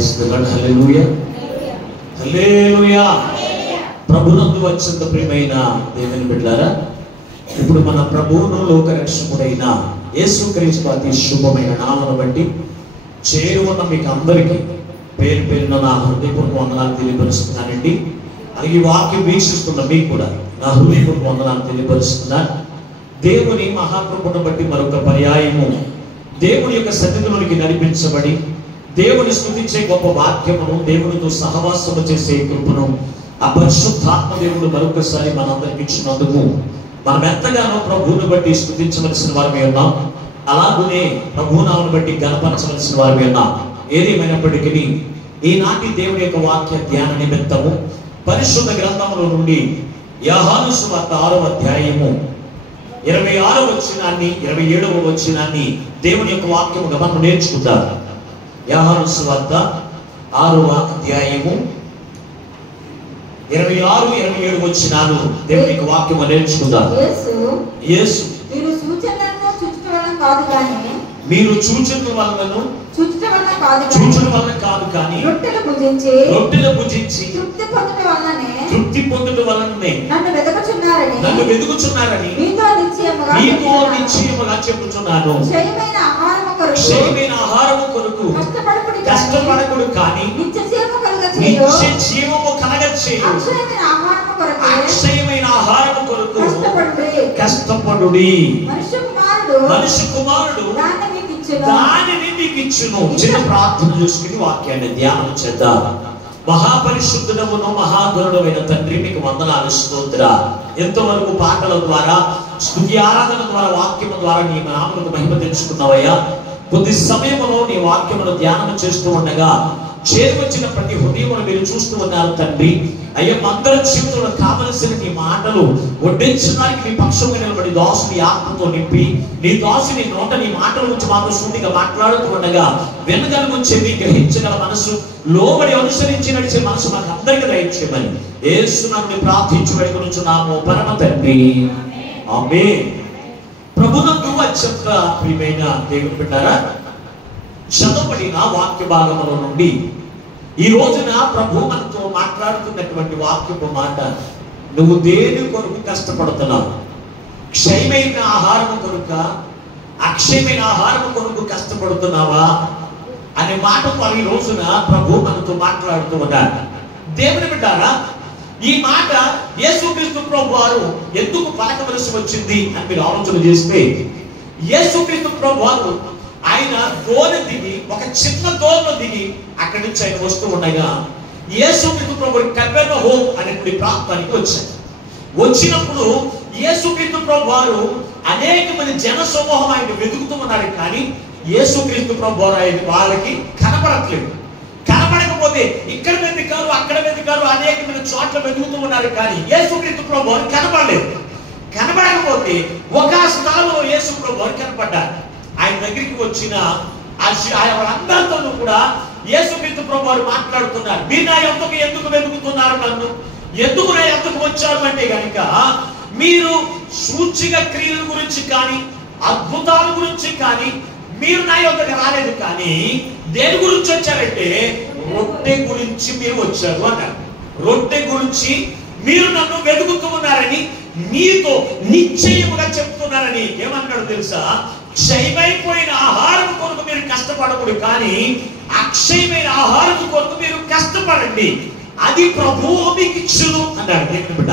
Praise the lord. హల్లెలూయా, హల్లెలూయా. ప్రభునందు అత్యంత ప్రియమైన దేవుని బిడ్డలారా, ఇప్పుడు మన ప్రభువును లోకరక్షకుడైన యేసుక్రీస్తు అతి శుభమైన నామమును బట్టి చేరువన్న మీకు అందరికీ పేరు పేరున నా హృదయపూర్వక వందనాలు తెలియపరుస్తున్నానండి. అలాగే ఈ వాక్యం వీక్షిస్తున్న మీకు కూడా నా హృదయపూర్వక వందనాలు తెలియపరుస్తున్నాను. దేవుని మహాకృపను బట్టి మరొక పర్యాయము దేవుని యొక్క సన్నిధిలోనికి నడిపించబడి దేవుని స్తుతించే గొప్ప వాక్యమును, దేవునితో సహవాసము చేసే కృపను ఆ పరిశుద్ధాత్మ దేవుడు మరొకసారి మనందరికి ఇచ్చినందుకు మనం ఎంతగానో ప్రభువుని బట్టి స్తుతించవలసిన వారిమే ఉన్నాం. అలాగనే ప్రభునామను బట్టి గణపరచవలసిన వారిమే ఉన్నాం. ఏదేమైనప్పటికీ ఈనాటి దేవుని యొక్క వాక్య ధ్యాన నిమిత్తము పరిశుద్ధ గ్రంథములో నుండి యోహాను సువార్త 6వ అధ్యాయము 26వ వచనాన్ని 27వ వచనాన్ని దేవుని యొక్క వాక్యముగా మనం నేర్చుకుందాం. యోహాను సువార్త 6వ అధ్యాయము 26, 27 వచనాలు దేవుని యొక్క వాక్యము నేర్చుకుందాం. యేసు మీరు సూచనలను చూచడం వలన కాదు కానీ రొట్టెలు భుజించి తృప్తి పొందుట వలననే నన్ను వెదుకుచున్నారని మీతో నిశ్చయముగా చెప్పుచున్నాను. క్షయమైన ఆహారము కొరకు కష్టపడకుడు కానీ నిత్య జీవము కలగచేయు అక్షయమైన ఆహారము కొరకు కష్టపడుడి. మనుష్య కుమారుడు దానిని మీకు ఇచ్చును. చిన్న ప్రార్థన చేసుకుని వాక్యాన్ని ధ్యానం చేద్దాం. మహాపరిశుద్ధుడమును మహాగరుడమైన తండ్రి, మీకు వందనాలు, స్తోత్ర. ఎంతవరకు పాటల ద్వారా, స్తుతి ఆరాధన ద్వారా, వాక్యము ద్వారా నీ నామమునకు మహిమ తెచ్చుకున్నావయ్యా. కొద్ది సమయంలో నీ వాక్యమును ధ్యానం చేస్తూ ఉండగా చేరువచ్చిన ప్రతి హృదయమును మీరు చూస్తూ ఉన్నారు తండ్రి. అయ్యా, అందరి జీవితంలో కావలసిన నీ మాటలు వడ్డించడానికి మీ పక్షంగా నిలబడి దాసుని ఆత్మతో నింపి నీ దాసుని నోట నీ మాటల గురించి మాతో సూటిగా మాట్లాడుతూ ఉండగా వినగలుగుంచేవి, గ్రహించగల మనసు, లోబడి అనుసరించి నడిచే మనసు మాకు అందరికీ దయచేయమని యేసునామమున ప్రార్థించి వేడుకొనుచున్నాము పరమ తండ్రి, ఆమేన్. ప్రభునందు అత్యంత ప్రియమైన దేవుని బిడ్డలారా, చదవబడిన వాక్య భాగముల నుండి ఈ రోజున ప్రభు మనతో మాట్లాడుతున్నటువంటి వాక్యపు మాట, నువ్వు దేని కొరకు కష్టపడుతున్నావు? క్షయమైన ఆహారము కొరక, అక్షయమైన ఆహారము కొరకు కష్టపడుతున్నావా అనే మాటతో ఈ రోజున ప్రభు మనతో మాట్లాడుతూ ఉన్నారు. దేవుని బిడ్డారా, ఈ మాట యేసుక్రీస్తు ప్రభు వారు ఎందుకు పలకవలసి వచ్చింది అని మీరు ఆలోచన చేస్తే, యేసుక్రీస్తు ప్రభు వారు ఆయన దోణి దిగి, ఒక చిన్న దోణిలో దిగి అక్కడి నుంచి ఆయన వస్తూ ఉండగా యేసుక్రీస్తు ప్రభు కపెర్నహూము అనేటువంటి ప్రాంతానికి వచ్చారు. వచ్చినప్పుడు యేసుక్రీస్తు ప్రభు వారు అనేక మంది జన సమూహం ఆయన వెతుకుతూ ఉన్నారు, కానీ యేసుక్రీస్తు ప్రభు వారు ఆయన వాళ్ళకి కనపడట్లేదు. కనపడకపోతే ఇక్కడ వెతికారు, అక్కడ వెతికారు, అనేక మంది చోట్ల వెతుకుతూ ఉన్నారు, కానీ యేసుక్రీస్తు ప్రభు వారు కనపడలేదు. కనపడకపోతే ఒక స్థలంలో యేసు ప్రభు వారు కనపడ్డారు. ఆయన దగ్గరికి వచ్చిన వాళ్ళందరితో కూడా యేసుక్రీస్తు ప్రభు వారు మాట్లాడుతున్నారు. మీరు నా యొద్దకు ఎందుకు వెతుకుతున్నారు? నన్ను ఎందుకు నా యొద్దకు వచ్చారు అంటే గనుక, మీరు సూచిక క్రియల గురించి కానీ అద్భుతాల గురించి కానీ మీరు నా యొద్దకు రాలేదు, కానీ దేని గురించి వచ్చారంటే రొట్టె గురించి మీరు వచ్చారు అన్నారు. రొట్టె గురించి మీరు నన్ను వెతుకుతూ ఉన్నారని మీతో నిశ్చయముగా చెప్తున్నారని ఏమన్నాడు తెలుసా? క్షయమైపోయిన ఆహారం కొరకు మీరు కష్టపడకూడదు, కానీ అక్షయమైన ఆహారం కొరకు మీరు కష్టపడండి, అది ప్రభువు మీకు ఇచ్చును అన్నాడు. దేవుని బిడ్డ,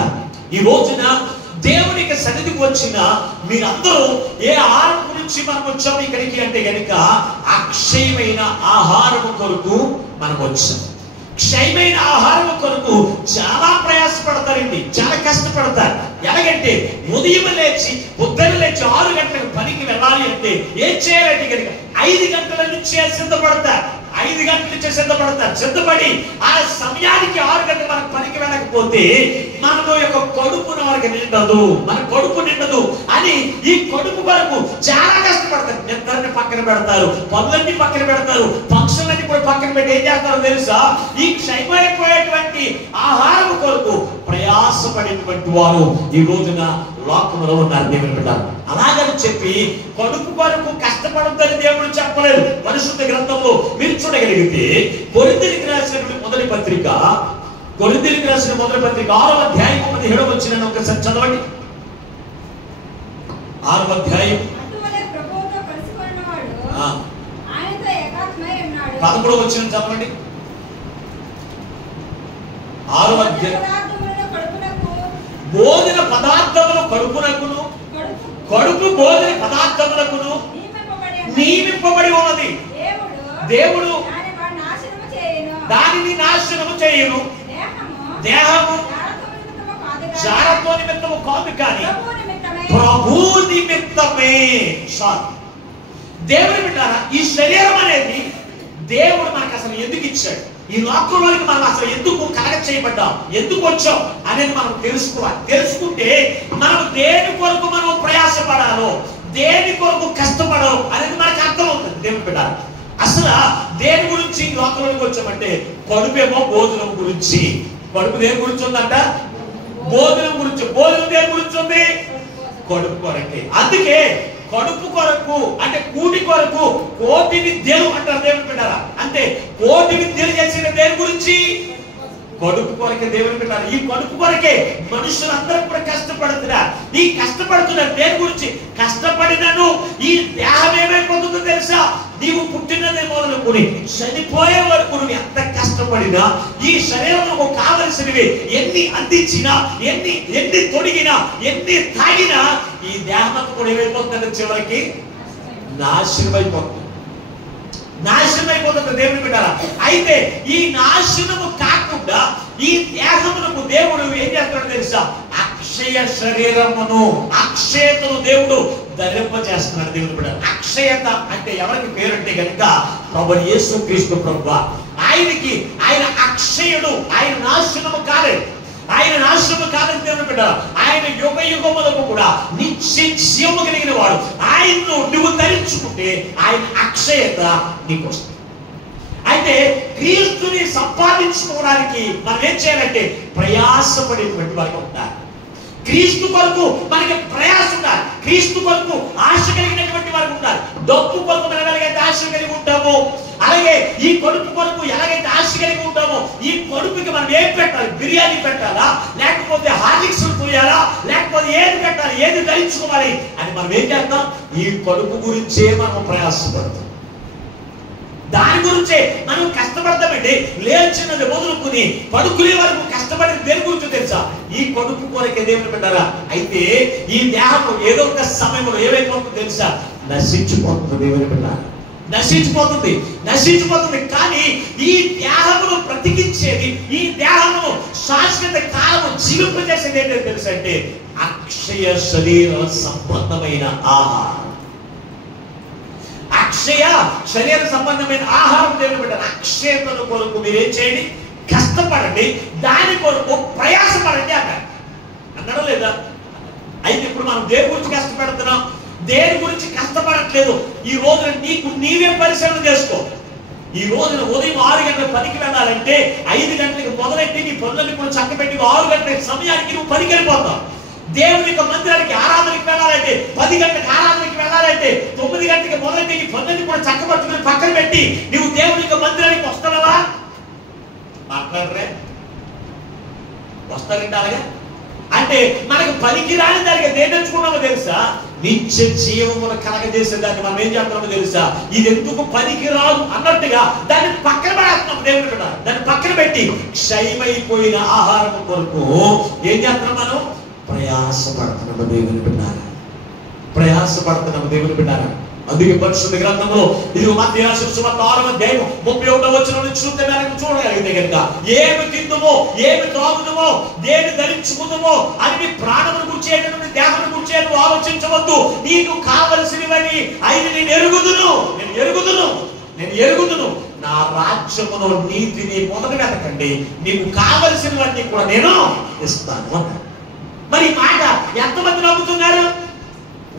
ఈ రోజున దేవునికి సన్నిధికి వచ్చిన మీరందరూ ఏ ఆహారం గురించి మనం వచ్చాము ఇక్కడికి అంటే గనుక అక్షయమైన ఆహారం కొరకు మనం వచ్చాం. క్షయమైన ఆహారం కొరకు చాలా ప్రయాసపడతారండి, చాలా కష్టపడతారు. ఎలాగంటే ఉదయం లేచి పొద్దున లేచి 6 గంటలకు పనికి వెళ్ళాలి అంటే ఏం చేయాలంటే కనుక 5 గంటల నుంచే సిద్ధపడతారు. 5 గంటల నుంచే సిద్ధపడతారు. సిద్ధపడి ఆ సమయానికి 6 గంటలు మనకు పనికి వెళ్ళకపోతే మనలో యొక్క కడుపున వారికి నిండదు, మన కడుపు నిండదు అని ఈ కడుపు వరకు చాలా కష్టపడతారు. నిద్రని పక్కన పెడతారు, పనులన్నీ పక్కన పెడతారు, పక్షులన్నీ కూడా పక్కన పెట్టి ఏం చేస్తారో తెలుసా? ఈ క్షయమైపోయేటువంటి ఆహారం కొరకు ప్రయాసపడేటువంటి వారు ఈ రోజున లోకంలో ఉన్నారు. దేవుని బిడ్డలారా, అలాగని చెప్పి కడుపు వరకు కష్టపడొద్దని దేవుడు చెప్పలేదు. పరిశుద్ధ గ్రంథంలో మీరు చూడగలిగితే కొరింథీయులకు రాసినటువంటి మొదటి పత్రిక 6వ అధ్యాయం 17వ వచనం ఒకసారి చదవండి. 6వ అధ్యాయం 11వ వచనం చదవండి. 6వ అధ్యాయం భోజన పదార్థములు కడుపునకును కడుపు భోజన పదార్థములకును నియమింపబడి ఉన్నది. దేవుడు దానిని నాశనము చేయును. దేహము జారత్వ నిమిత్తము కాదు, కానీ ప్రభు నిమిత్తమే. దేవుడు బిడ్డారా, ఈ శరీరం అనేది దేవుడు మనకు అసలు ఎందుకు ఇచ్చాడు, ఈ లోకంలోకి మనం అసలు ఎందుకు కలగ చేయబడ్డాం, ఎందుకు వచ్చాం అనేది మనం తెలుసుకోవాలి. తెలుసుకుంటే మనం దేని కొరకు మనం ప్రయాసపడాలో, దేని కొరకు కష్టపడాలో అనేది మనకు అర్థమవుతుంది. దేవుడు బిడ్డారా, అసలు దేని గురించి ఈ లోకంలోకి వచ్చామంటే కడుపేమో భోజనం గురించి. కడుపు దేని గురించి ఉందంట? భోజనం గురించి. భోజనం దేని గురించి ఉంది? కడుపు కొరకే. అందుకే కడుపు కొరకు అంటే కూటి కొరకు కోటిని దేవు అంటారు. దేవుని బిడ్డారా, అంటే కోటిని దేవు చేసిన దేని గురించి? కడుపు కొరకే. దేవుని బిడ్డారా, ఈ కడుపు కొరకే మనుషులందరూ కూడా కష్టపడుతున్నారు. ఈ కష్టపడుతున్నారు దేని గురించి? కష్టపడినను ఈ దేహం ఏమైపోతుందో తెలుసా? నీవు పుట్టినదే మొదలుకొని చనిపోయే వరకు నువ్వు ఎంత కష్టపడినా, ఈ శరీరంలో కావలసినవి ఎన్ని అందించినా, ఎన్ని తొడిగినా, ఎన్ని తాగినా ఈ దేహంతో కూడా ఏమైపోతుందంటే చివరికి నాశనమైపోతుంది. నాశనమైపోతుంది. దేవుని బిడ్డారా, అయితే ఈ నాశనము కాకుండా ఈ దేహమునకు దేవుడు ఏం చేస్తాడో తెలుసా? అక్షయ శరీరమును, అక్షయతను దేవుడు ధరింపజేస్తున్నాడు. దేవుని బిడ్డారా, అక్షయత అంటే ఎవరికి పేరంటే కనుక ప్రభువు యేసుక్రీస్తు ప్రభువు. ఆయన అక్షయుడు. ఆయన నాశనము కాలేదు. ఆయన నాశనము కాదని దేవుని బిడ్డ. ఆయన యుగ యుగములకు కూడా నిత్య జీవము కలిగిన వాడు. ఆయన్ను నువ్వు ధరించుకుంటే ఆయన అక్షయత నీకు వస్తుంది. అయితే క్రీస్తుని సంపాదించుకోవడానికి మనం ఏం చేయాలంటే ప్రయాసపడేటువంటి వారికి ఉండాలి. క్రీస్తు కొరకు మనకి ప్రయాస ఉండాలి. క్రీస్తు కొరకు ఆశ కలిగినటువంటి వారికి ఉండాలి. డబ్బు కొరకు మనం ఎలాగైతే ఆశ కలిగి ఉంటామో, అలాగే ఈ కడుపు కొరకు ఎలాగైతే ఆశ కలిగి ఉంటామో, ఈ కడుపుకి మనం ఏం పెట్టాలి? బిర్యానీ పెట్టాలా, లేకపోతే హార్లిక్స్ పోయాలా, లేకపోతే ఏది పెట్టాలి, ఏది ధరించుకోవాలి అని మనం ఏం చేస్తాం? ఈ కడుపు గురించే మనం ప్రయాసపడతాం. దాని గురించే మనం కష్టపడతామండి. లేచినది మొదలుకుని పడుకునే వరకు కష్టపడి దేని గురించి తెలుసా? ఈ కడుపు కొరకే. దేవుని బిడ్డారా, అయితే ఈ దేహం ఏదో ఒక సమయంలో ఏమైపోతుందో తెలుసా? నశించిపోతుంది. దేవుని బిడ్డారా, నశించిపోతుంది. కానీ ఈ దేహమును బ్రతికించేది, ఈ దేహమును శాశ్వత కాలము జీవింపజేసేది ఏంటో తెలుసా అంటే అక్షయ శరీర సంబంధమైన ఆహారం. అక్షయ శరీర సంబంధమైన ఆహారం. దేవుని బిడ్డ, అక్షయతను కొరకు మీరేం చేయండి? కష్టపడండి. దాని కొరకు ప్రయాసపడండి అన్నాడు లేదా? అయితే ఇప్పుడు మనం దేని గురించి కష్టపడుతున్నాం? దేని గురించి కష్టపడట్లేదు. ఈ రోజున నీకు నీవే పరిశీలన చేసుకో. ఈ రోజున ఉదయం 6 గంటల పనికి వెళ్ళాలంటే 5 గంటలకు మొదలెట్టి నీ పనులన్నీ కూడా చక్కబెట్టి 6 గంటల సమయానికి నువ్వు పనికి వెళ్ళిపోతావు. దేవుని యొక్క మందిరానికి ఆరాధనకి వెళ్ళాలంటే 10 గంటలకు ఆరాధనకి వెళ్ళాలంటే 9 గంటలకు మొదలెట్టి నీ పనులన్నీ కూడా చక్కబట్టుకుని పక్కన పెట్టి నువ్వు దేవుని యొక్క మందిరానికి వస్తావా? మాట్లాడరే, వస్తారంటే అలాగే. అంటే మనకు పనికిరాని దానికి దేని తెచ్చుకున్నామో తెలుసా? నిత్య జీవమును కలగజేసే దాన్ని మనం ఏం చేస్తున్నామో తెలుసా? ఇది ఎందుకు పనికిరాదు అన్నట్టుగా దాన్ని పక్కన పడేస్తున్నాం. దేవుని బిడ్డ, దాన్ని పక్కన పెట్టి క్షయమైపోయిన ఆహారం కొరకు ఏం చేస్తున్నాం? మనం ప్రయాసపడుతున్నాము. దేవుని బిడ్డారా, ప్రయాసపడుతున్నాము. దేవుని బిడ్డారా, అందుకే పరిశుద్ధ గ్రంథంలో ఇది మత్తయి రాసిన సువార్త 6వ అధ్యాయం 31వ వచనం నుంచి చూడగలిగితే కనుక ఏమి తిందుమో, ఏమి త్రాగుదుమో, దేని ధరించుకుందుమో అని నీ ప్రాణమును గురించి, దేహమును గురించి నువ్వు ఆలోచించవద్దు. నీకు కావలసినవని అయిన నేను ఎరుగుదును. నా రాజ్యమును నీతిని మొదట వెతకండి, నీకు కావలసినవన్నీ కూడా నేను ఇస్తాను అన్నాడు. మరి మాట ఎంతమంది నమ్ముతున్నారు?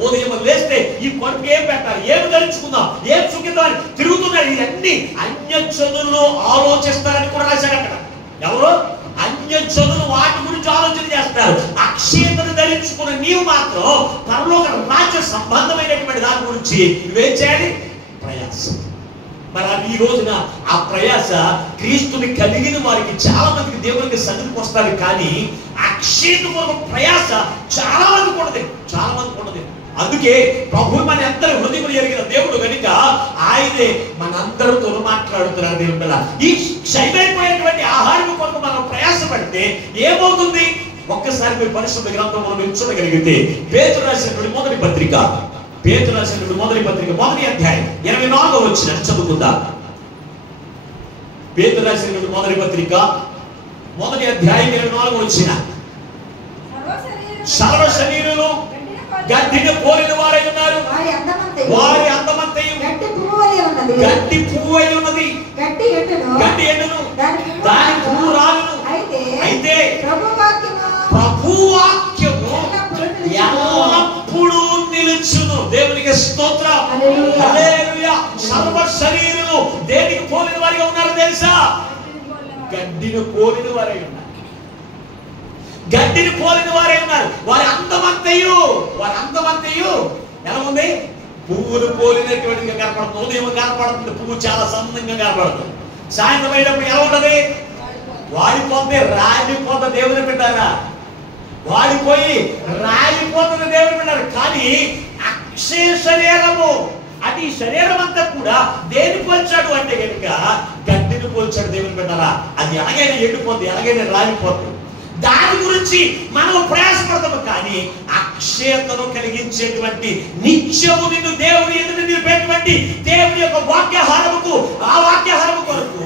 ఉదయం లేస్తే ఈ కొడుకు ఏం పెట్టాలి, ఏమి ధరించుకుందాం, ఏం సుఖిద్దాం తిరుగుతున్నారు. ఇవన్నీ అన్యజనులు ఆలోచిస్తారని కూడా రాశారు అక్కడ. ఎవరు? అన్యజనులు వాటి గురించి ఆలోచన చేస్తారు. అక్షయతను ధరించుకున్న నీవు మాత్రం పరలోక రాజ్య సంబంధమైనటువంటి దాని గురించి నువ్వేం చేయాలి? ప్రయాసం. మరి ఈ రోజున ఆ ప్రయాస క్రీస్తుని కలిగిన వారికి చాలా మందికి దేవునికి సన్నిధికి వస్తారు, కానీ అక్షేత కొరకు ప్రయాస చాలా మందికి ఉండదు, చాలా మందికి ఉండదు. అందుకే ప్రభు మన అందరి హృదయం ఎరిగిన దేవుడు కనుక ఆయనే మనందరితో మాట్లాడుతున్నారు. దేవుడు వల్ల ఈ క్షయమైపోయేటువంటి ఆహారం కొరకు మనం ప్రయాసపడితే ఏమవుతుంది? ఒక్కసారి మీరు పరిశుద్ధ గ్రంథంలో మీరు చూడగలిగితే పేతురు రాసినటువంటి మొదటి పత్రిక, పేతురు రాసినటువంటి మొదటి పత్రిక మొదటి అధ్యాయం 24వ వచనం చదువుకుందాం. పేతురు రాసినటువంటి మొదటి పత్రిక మొదటి అధ్యాయం 24వ వచనం. సర్వ శరీరులు గడ్డిని పోలిన వారై ఉన్నారు, వారి అందమంతయు గడ్డి పువ్వు అయి ఉన్నది, గడ్డి ఎండును దాని పువ్వు రాలును. అయితే ప్రభు వాక్యము ఎల్లప్పుడూ నిలుచును. దేవునికి స్తోత్రం. హల్లెలూయా. సర్వ శరీరులు దేనికి పోలిన వారిగా ఉన్నారు తెలుసా? గడ్డిని పోలిన వారై ఉన్నారు, గడ్డిని పోలిన వారే ఉన్నారు. వారి అందమంతయు ఎలా ఉంది? పువ్వును పోలినటువంటిగా కనపడుతుంది. ఉదయం కనపడుతుంది, పువ్వు చాలా సందంగా కనపడుతుంది. సాయంత్రం అయ్యేటప్పుడు ఎలా ఉంటది? వాడిపోతే రాలిపోతుంది. దేవుని పెట్టారా? వాడిపోయి రాలిపోతుంది. దేవుని పెట్టారు. కానీ అక్షయ శరీరము, అది శరీరం అంతా కూడా దేని పోల్చాడు అంటే కనుక గడ్డిని పోల్చాడు. దేవుని పెట్టారా? అది ఎలాగైనా ఎండిపోతుంది, ఎలాగైనా రాలిపోతుంది. దాని గురించి మనం ప్రయాసపడతాము, కానీ అక్షయతను కలిగించేటువంటి నిత్యము నిన్ను దేవుని ఎదుట నిలిపేటువంటి దేవుని యొక్క వాక్యాహారముకు, ఆ వాక్యాహారము కొరకు,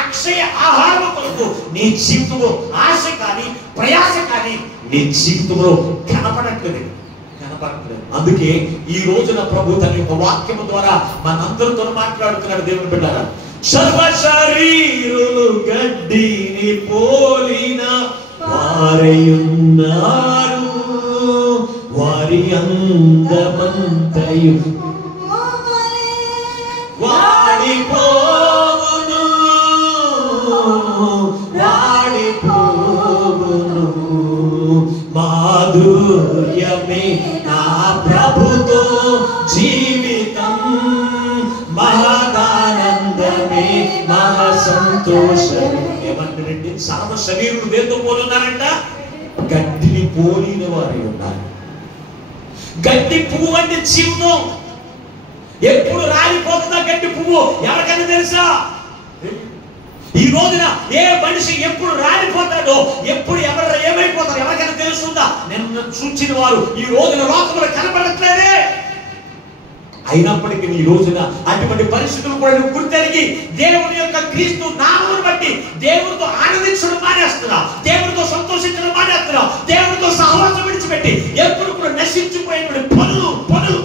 అక్షయ ఆహారము కొరకు నీ జీవితంలో ఆశ కానీ ప్రయాస కానీ నీ జీవితంలో కనపడట్లేదు. అందుకే ఈ రోజున ప్రభు తన యొక్క వాక్యము ద్వారా మనందరితో మాట్లాడుతున్నాడు. దేవుని బిడ్డలారా, సర్వ శరీరులు గడ్డిని పోలిన వారయున్నారు, వారి అందమంతయు వాడిపోవును, మాధుర్యమే నా ప్రభుతో జీవితం, మహదానందమే మహా సంతోషం. ఏమంటారండి? సర్వ శరీరులు దేంతో పోలున్నారంట? గడ్డిని పోలిన వారి ఉన్నారు. గడ్డి పువ్వు అంటే జీవితం ఎప్పుడు రాలిపోతుందా? గడ్డి పువ్వు ఎవరికైనా తెలుసా? ఈ రోజున ఏ మనిషి ఎప్పుడు రాలిపోతాడో, ఎప్పుడు ఎవరు ఏమైపోతారో ఎవరికైనా తెలుస్తుందా? నిన్ను చూచిన వారు ఈ రోజున లోకంలో కనపడట్లేదే. అయినప్పటికీ ఈ రోజున అటువంటి పరిస్థితులు కూడా నువ్వు గుర్తెరిగి దేవుని యొక్క క్రీస్తు నామమును బట్టి దేవునితో ఆనందించడం మానేస్తున్నా, దేవునితో సంతోషించడం మానేస్తున్నా, దేవునితో సహవాసం విడిచిపెట్టి ఎప్పుడు కూడా నశించిపోయినటువంటి పనులు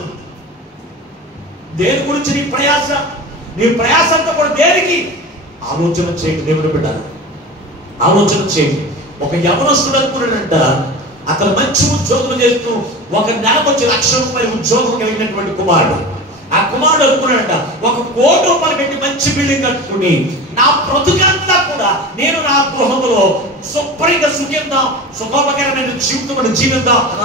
దేని గురించి నీ ప్రయాస అంతా కూడా దేనికి? ఆలోచన చేయండి. దేవుని బిడ్డలారా, ఆలోచన చేయండి. ఒక యవనస్తుడు అనుకున్నాడంట, అతను మంచి ఉద్యోగం చేస్తూ ఒక నెలకు వచ్చి ₹1,00,000 ఉద్యోగం కలిగినటువంటి కుమారుడు. ఆ కుమారుడు అనుకున్నాడంట, ₹1,00,00,000 పెట్టి మంచి బిల్డింగ్ కట్టుకుని నా బ్రతుకంతా కూడా నేను నా గృహంలో శుభ్రంగా సుఖోపకరమైన జీవితం జీవిద్దాం అని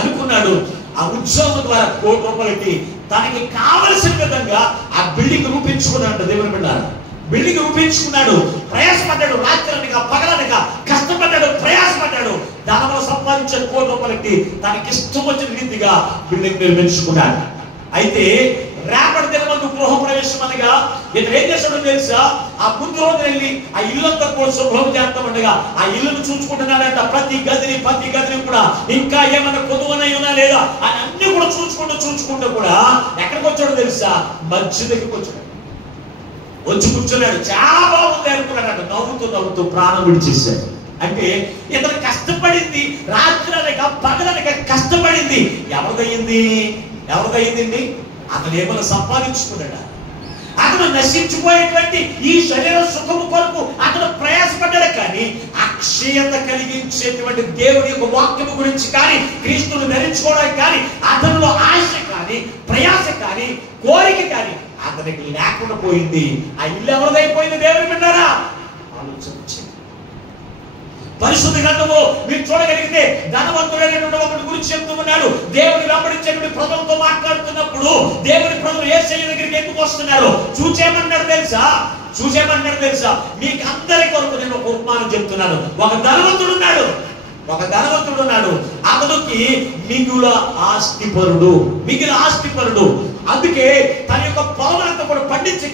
అనుకున్నాడు. ఆ ఉద్యోగం ద్వారా ₹1,00,00,000 పెట్టి తనకి కావలసిన విధంగా ఆ బిల్డింగ్ రూపించుకున్నాడు. దేవుని బిడ్డలారా, బిల్డింగ్ రూపించుకున్నాడు, ప్రయాసపడ్డాడు, రాత్రనగా పగలనగా కష్టపడ్డాడు, ప్రయాసపడ్డాడు, దానివల్ల సంపాదించిన ₹1,00,00,000 తనకి ఇష్టం వచ్చిన రీతిగా బిల్డింగ్ నిర్మించుకున్నాడు. అయితే రేపటి దినమందు గృహ ప్రవేశం అనగా ఇతను ఏం చేస్తాడో తెలుసా? ఆ ముందు రోజు వెళ్ళి ఆ ఇల్లంతా కూడా శుభ్రం చేస్తామండగా ఆ ఇల్లును చూసుకుంటున్నాడంట. ప్రతి గదిని కూడా ఇంకా ఏమన్నా కొదువనైనా లేదా అని అన్ని కూడా చూసుకుంటూ కూడా ఎక్కడికి వచ్చాడో తెలుసా? మధ్య దగ్గరికి వచ్చి కూర్చున్నాడు. చాలా బాగుంది అనుకున్నాడు. నవ్వుతూ ప్రాణం విడిచేశాడు. అంటే ఇతను కష్టపడింది, రాత్రనగా పగలనగా కష్టపడింది ఎవరిదయ్యిందండి? అతను ఏమైనా సంపాదించుకున్నాడా? అతను నశించిపోయేటువంటి ఈ శరీర సుఖము కొరకు అతను ప్రయాసపడ్డాడు. కానీ అక్షయత కలిగించేటువంటి దేవుని యొక్క వాక్యము గురించి కానీ, క్రీస్తును ధరించుకోవడానికి కానీ, అతనిలో ఆశ కానీ, ప్రయాస కానీ, కోరిక కానీ అతనికి లేకుండా పోయింది. ఆ ఇల్లు ఎవరిదైపోయింది? దేవుని బిడ్డలారా, ఆలోచన చేయండి. పరిశుద్ధ గ్రంథము మీరు చూడగలిగితే ధనవంతుడైనటువంటి ఒకటి గురించి చెప్తూ ఉన్నాడు. దేవుని వెంబడించేటువంటి ప్రజలతో మాట్లాడుతున్నప్పుడు దేవుని ప్రజలు యేసయ్య దగ్గరికి ఎందుకు వస్తున్నారు చూచేమన్నాడు తెలుసా? మీకు అందరి కొరకు నేను ఒక ఉపమానం చెప్తున్నాను. ఒక ధనవంతుడు ఉన్నాడు. అతనికి మిగుల ఆస్తిపరుడు. అందుకే తన యొక్క పొలమంతా కూడా పండించి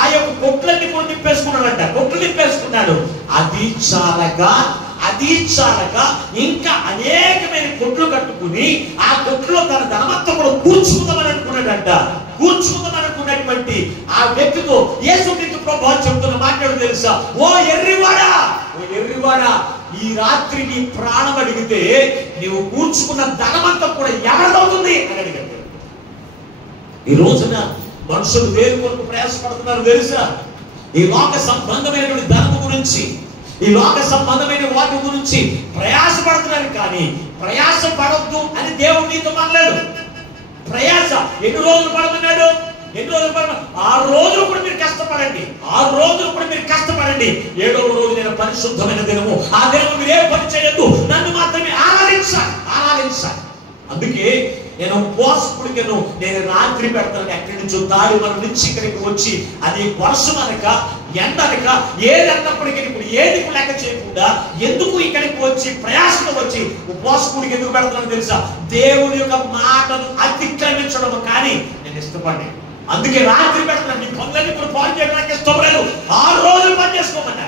ఆ యొక్క కొట్లన్నీ కూడా నింపేసుకున్నాడు. అది చాలక ఇంకా అనేకమైన కొట్లు కట్టుకుని ఆ కొట్లో తన ధనమంతా కూడా కూర్చుకుందామని అనుకున్నటువంటి ఆ వ్యక్తితో యేసుక్రీస్తు ప్రభువు చెప్తున్న మాట్లాడు తెలుసా? ఓ ఎర్రివాడా, ఈ రాత్రి నీ ప్రాణం అడిగితే నీవు కూర్చుకున్న ధనమంతా కూడా ఎవరిదవుతుంది అని అడిగాడు. ఈ రోజున మనుషులు దేని కొరకు ప్రయాసపడుతున్నారు తెలుసా? ఈ లోక సంబంధమైనటువంటి ధనము గురించి, ఈ లోక సంబంధమైన వాటి గురించి ప్రయాసపడుతున్నారు. కానీ ప్రయాసపడొద్దు అని దేవుడు నీతో అనలేదు. ప్రయాస ఎన్ని రోజులు పడమన్నాడు? 6 రోజులు కూడా మీరు కష్టపడండి. 7వ రోజు నేను పరిశుద్ధమైన దినము. ఆ దినము మీరు ఏ పని చేయొద్దు, నన్ను మాత్రమే ఆరాధించాలి. అందుకే నేను ఉపవాసకుడికను నేను రాత్రి పెడతాను. ఎక్కడి నుంచో దారి మన నుంచి ఇక్కడికి వచ్చి అది వర్షం అనక ఎండనక ఏదన్నప్పటికీ ఇప్పుడు ఏది లెక్క చేయకుండా ఎందుకు ఇక్కడికి వచ్చి ప్రయాసంలో వచ్చి ఉపవాసకుడికి ఎందుకు పెడతాను తెలుసా? దేవుని యొక్క మాటను అతిక్రమించడం కానీ నేను ఇష్టపడ్డాను. అందుకే రాత్రి పెడతాను. నీ పనులన్నీ కూడా పాలు చేయడానికి ఇష్టపడలేదు. 6 రోజులు పని చేసుకోమన్నా.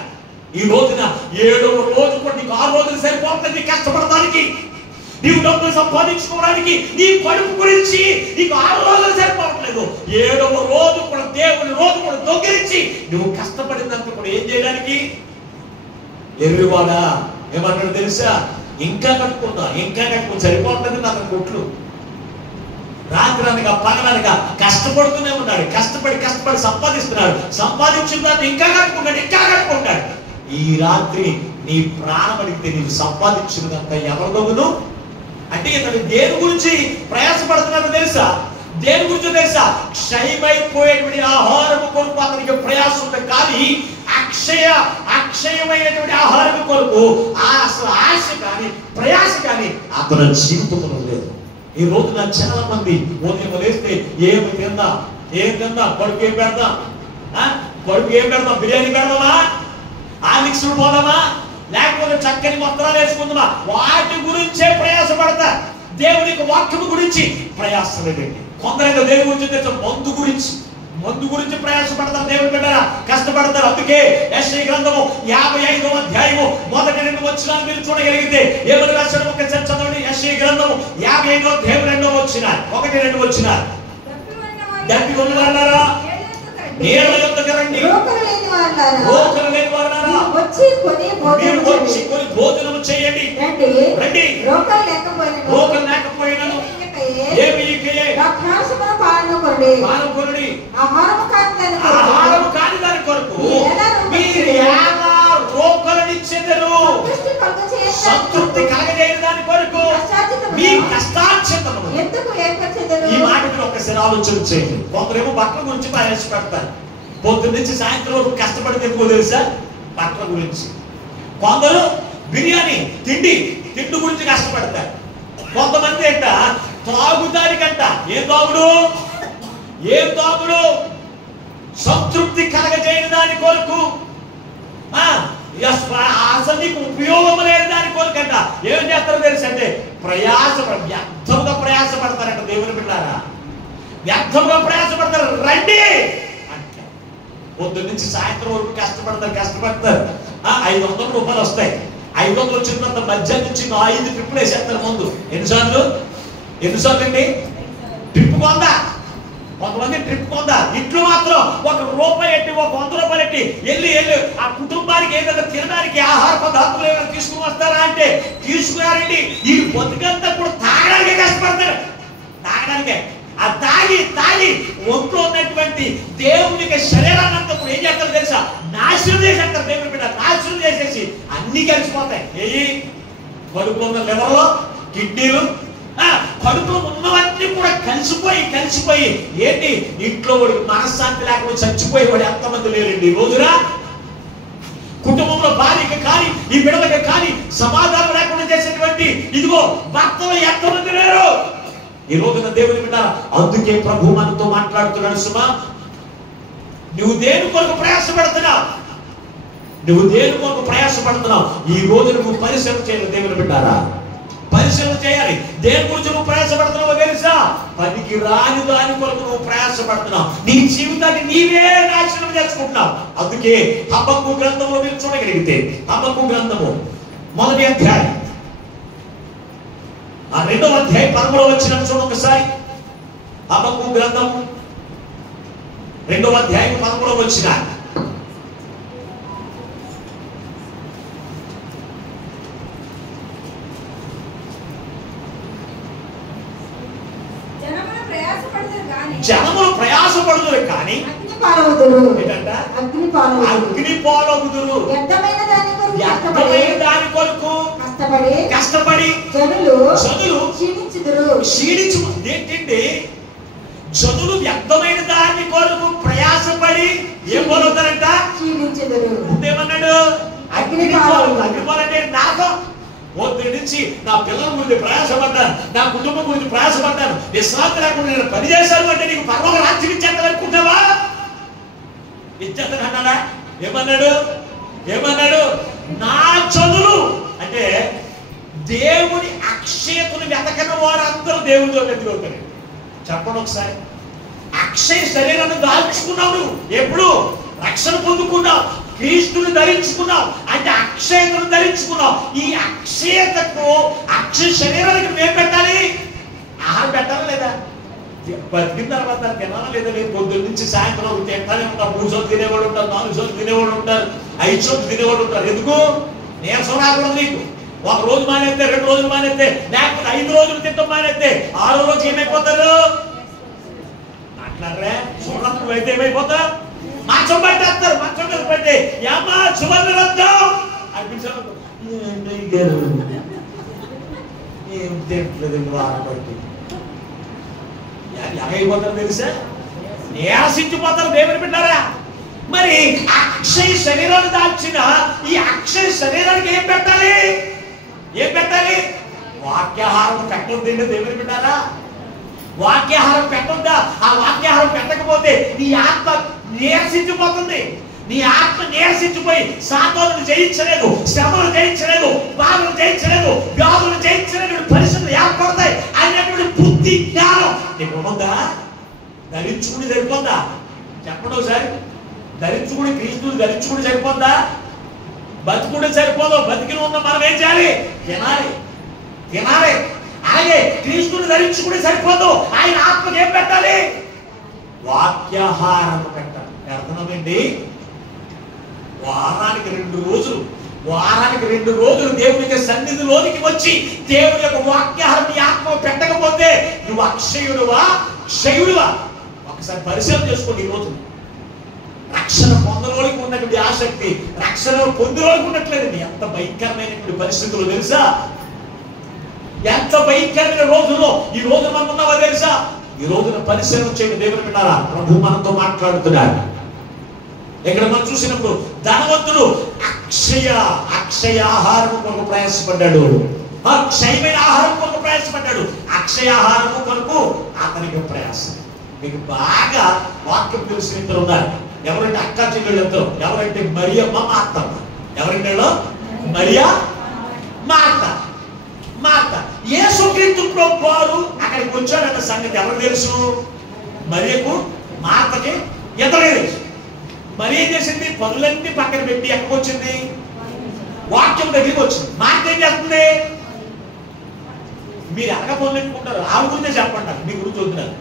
ఈ రోజున 7వ రోజు కూడా నీకు 6 రోజులు సరిపోతుంది కష్టపడటానికి, నీవు డబ్బులు సంపాదించుకోవడానికి, నీ కడుపు గురించి నీకు 6 రోజులు సరిపోవట్లేదు. 7వ రోజు కూడా దేవుని రోజు కూడా దొంగిలించి నువ్వు కష్టపడినంత కూడా ఏం చేయడానికి? ఎర్రివాడా ఏమన్నాడు తెలుసా? ఇంకా కట్టుకుని సరిపోతుంది నాకు కొట్లు. రాత్రి అనగా పగలనగా కష్టపడుతూనే ఉన్నాడు. కష్టపడి సంపాదిస్తున్నాడు. సంపాదించిన దాన్ని ఇంకా కట్టుకుంటాడు. ఈ రాత్రి నీ ప్రాణం అడిగితే నీవు సంపాదించినదంతా ఎవరిదోగును అంటే ఇతను దేని గురించి ప్రయాసపడుతున్నారో తెలుసా? క్షయమైపోయేటువంటి ఆహారం కొరకు అతనికి ప్రయాసం ఉంది. కానీ అక్షయమైనటువంటి ఆహారం కొరకు అసలు ఆశ కానీ ప్రయాస కానీ అతని జీవితంలో లేదు. ఈ రోజున చాలా మంది ఉదయం లేస్తే ఏం తిందాం, కడుపు ఏం పెడదాం, బిర్యానీ పెడదామా, ఆలిక్స్లు పోదామా, లేకపోతే చక్కని వస్త్రాలు వేసుకుందామా, వాటి గురించే ప్రయాసపడతా. దేవునికి వాక్యము గురించి ప్రయాసం లేదండి. కొందరైతే దేవుని గురించి మందు గురించి ప్రయాసపడతారు. దేవుని బిడ్డరా కష్టపడతారు. అందుకే యెషయా గ్రంథము 55వ అధ్యాయము 1-2 వచనాలు మీరు చూడగలిగితే ఏమని రాశాడు? ఒక చదవండి. యెషయా గ్రంథము 55వ అధ్యాయం 2వ వచనం 1-2 వచనాలు. దప్పి ఉన్నవారులారా నీళ్ళ యొద్దకు రండి, రోకలు లేని వారులారా వచ్చి కొని భోజనము చేయండి. రండి, రోకలు లేకపోయినను ఆహారము కాని దాని కొరకు మీరు ఎలా రోకలనిచ్చెదరు? సంతృప్తి కలగజేయని దాని కొరకు మీ కష్టార్జితము ఈ మాటకి ఒకసారి ఆలోచన చేయండి. కొందరేమో బట్టల గురించి ప్రయాసపడతారు. పొద్దున్న నుంచి సాయంత్రం వరకు కష్టపడితే ఎందుకో తెలుసా? బట్టల గురించి. కొందరు బిర్యానీ తిండి గురించి కష్టపడతారు. కొంతమంది అంట తాగుదానికంట ఏం తాగుడు సంతృప్తి కలగజేయని దాని కొరకు, అసలు నీకు ఉపయోగం లేని దాని కొరకంట ఏం చేస్తారో తెలుసు అంటే వ్యర్థంగా ప్రయాసపడతారంట. దేవుని బిడ్డారా వ్యర్థంగా ప్రయాసపడతారు. రండి అంటే పొద్దున్న నుంచి సాయంత్రం వరకు కష్టపడతారు. 500 రూపాయలు వస్తాయి. 500 వచ్చిన తర్వాత మధ్యాహ్నం నుంచి 5 ట్రిప్పులు వేసేస్తారు. ముందు ఎన్నిసార్లు అండి? ట్రిప్ కొంతమంది ట్రిప్ కొందా. ఇంట్లో మాత్రం ₹1 ఎట్టి, ₹100 ఎట్టి వెళ్ళి ఆ కుటుంబానికి ఏదైనా తినడానికి ఆహార పదార్థాలు ఏమైనా తీసుకుని వస్తారా అంటే తీసుకురారండి. ఈ బతుకంతా కూడా తాగడానికే కష్టపడతారు. ఆ తాగి ఒంట్లో ఉన్నటువంటి దేవుని శరీరాన్ని కూడా ఏం చేస్తారు తెలుసా? నాశనం చేసేస్తారు. దేవుని బిడ్డ నాశనం చేసేసి అన్ని కలిసిపోతాయి. కడుపులో ఉన్న లివర్లో, కిడ్నీలు, కడుపులో ఉన్నవన్నీ కూడా కలిసిపోయి ఏంటి ఇంట్లో వాడికి మనశ్శాంతి లేకుండా చచ్చిపోయేవాడు ఎంతమంది లేరండి ఈ రోజున. కుటుంబంలో భార్యకి కానీ ఈ బిడ్డలకు కానీ సమాధానం లేకుండా చేసేటువంటి ఇదిగో భర్తలు ఎంతమంది లేరు ఈ రోజున దేవుని బిడ్డ. అందుకే ప్రభు మనతో మాట్లాడుతున్నాడు, సుమా నువ్వు దేని కొరకు ప్రయాసపడుతున్నావు, నువ్వు దేని కొరకు ప్రయాసపడుతున్నావు. ఈ రోజు నువ్వు పరిశ్రమ చేయాలి దేవుని బిడ్డారా, పరిశ్రమ చేయాలి. దేని గురించి నువ్వు ప్రయాసపడుతున్నావో తెలుసా? పనికి రాని దాని కొరకు నువ్వు ప్రయాసపడుతున్నావు. నీ జీవితాన్ని నీవే నాశనం చేసుకుంటున్నావు. అందుకే హబక్కూ గ్రంథంలో మీరు చూడగలిగితే, హబక్కూ గ్రంథము 1వ అధ్యాయం 2వ అధ్యాయం 11వ వచనం చూడండి ఒకసారి. హబక్కూ గ్రంథం 2వ అధ్యాయం 11వ వచనం. జనములు ప్రయాసపడుదురు కానీ అగ్ని పాలవుదురు. దాని కొరకు కష్టపడి జనులు క్షీణించు. ఏంటండి? జనులు వ్యర్థమైన దాని కొరకు ప్రయాసపడి ఏం పోలవుతారంట? క్షీణించుదురు. ఏమన్నాడు? అగ్ని పాలంటే నాశం. పొద్దు నుంచి నా పిల్లల గురించి ప్రయాసపడ్డాను, నా కుటుంబం గురించి ప్రయాసపడ్డాను, విశ్రాంతి లేకుండా నేను పనిచేశాను అంటే నీకు పర్వక రాజ్యం ఇచ్చేస్తాను అనుకుంటావా? ఇచ్చేస్తాను అన్నాడా? ఏమన్నాడు? నా చదువులు అంటే దేవుని అక్షయతను వెతకని వారు అందరూ దేవుడితో ఎదుగుతారు. చెప్పండి ఒకసారి. అక్షయ శరీరాన్ని దాల్చుకున్నావు. ఎప్పుడు రక్షణ పొందుకున్నావు, క్రీస్తుని ధరించుకున్నావు అంటే అక్షయతను ధరించుకున్నావు. ఈ అక్షయతకు అక్షయ శరీరానికి మేము పెట్టాలి, ఆహారం పెట్టాలా లేదా? బతికిన తర్వాత తినాలా లేదా? లేదు. పొద్దున్న నుంచి సాయంత్రం తింటానే ఉంటాం. 3 చోట్ల తినేవాడు ఉంటారు, 4 చోట్ల తినేవాడు ఉంటారు, 5 చోట్ల తినేవాడు ఉంటారు. ఎందుకు? నీరసం రాకూడదు నీకు. 1 రోజు మానేస్తే, 2 రోజులు మానేస్తే, లేకపోతే 5 రోజులు తింటాం మానేస్తే 6వ రోజు ఏమైపోతారు? మాట్లాడరే చూడప్పుడు అయితే ఏమైపోతా? మంచం పట్టేస్తారు. మంచం మీద పట్టి ఏమా సువర్ణ రక్తం అనిపించారు. ఏం తింటలేదు ఆడబట్టి ఎలాగైపోతారు తెలుసా? నీరసించిపోతారు దేవుని బిడ్డారా. మరి అక్షయ శరీరాన్ని దాల్చిన ఈ అక్షయ శరీరానికి ఏం పెట్టాలి? వాక్యాహారం పెట్టొద్దండి దేవుని బిడ్డారా. వాక్యాహారం పెట్టొద్దా? ఆ వాక్యాహారం పెట్టకపోతే నీ ఆత్మ నీరసించిపోతుంది. నీ ఆత్మ నీరసించిపోయి సాతానును జయించలేదు, శ్రమను జయించలేదు, బాధను జయించలేదు, వ్యాధులను జయించలేదు, పరిస్థితులు ఏర్పడతాయి అనేటువంటి బుద్ధి జ్ఞానం నీకు ఉందా? ధరించుకుని సరిపోద్దా? చెప్పండి ఒకసారి. ధరించుకుని క్రీస్తుని ధరించుకుని సరిపోద్దా? బతుకుని సరిపోదు. బతికిన ఉన్న మనం ఏం చేయాలి? తినాలి. అలాగే క్రీస్తుని ధరించుకుని సరిపోదు. ఆయన ఆత్మకి ఏం పెట్టాలి? వాక్యాహారం పెట్టాలి. అర్థమేంటి? వారానికి 2 రోజులు దేవుని యొక్క సన్నిధిలోనికి వచ్చి దేవుని యొక్క వాక్యాహారం నీ ఆత్మ పెట్టకపోతే నువ్వు అక్షయుడువా క్షయుడువా? ఒకసారి పరిశీలన చేసుకోండి. ఈ రోజు రక్షణ పొందలోనికి ఉన్నటువంటి ఆసక్తి రక్షణ పొందలోనికి ఉన్నట్లేదండి. ఎంత భయంకరమైనటువంటి పరిస్థితులు తెలుసా? ఎంత భయంకరమైన రోజుల్లో ఈ రోజు మనం ఉన్నావో తెలుసా? ఈ రోజున పరిశీలన చేయండి దేవుని బిడ్డారా. ప్రభు మనతో మాట్లాడుతున్నాడు. ఇక్కడ మనం చూసినప్పుడు ధనవంతుడు అక్షయ ఆహారం కొరకు ప్రయాసపడ్డాడు, క్షయమైన ఆహారం కొరకు ప్రయాసపడ్డాడు. అక్షయ ఆహారం కొరకు అతనికి ప్రయాసం. మీకు బాగా వాక్యం తెలిసిన ఇద్దరు ఉన్నారు. ఎవరంటే అక్క చెల్లెళ్ళు ఇద్దరు. ఎవరంటే మరియమ్మ మార్తమ్మ. ఎవరంటే మరియా మార్త. యేసుక్రీస్తు ప్రభువారు అక్కడికి వచ్చాడన్న సంగతి ఎవరు తెలుసు? మరియకు మార్తకి ఇద్దరే తెలుసు. మరి ఏం చేసింది? పనులన్నీ పక్కన పెట్టి ఎక్కడికి వచ్చింది? వాక్యం దగ్గరికి వచ్చింది. మార్త ఏం చేస్తుంది? మీరు ఎనక పనులు పెట్టుకుంటారు, ఆవిడ గురించే చెప్పండి, మీ గురించి వద్దున్నారు.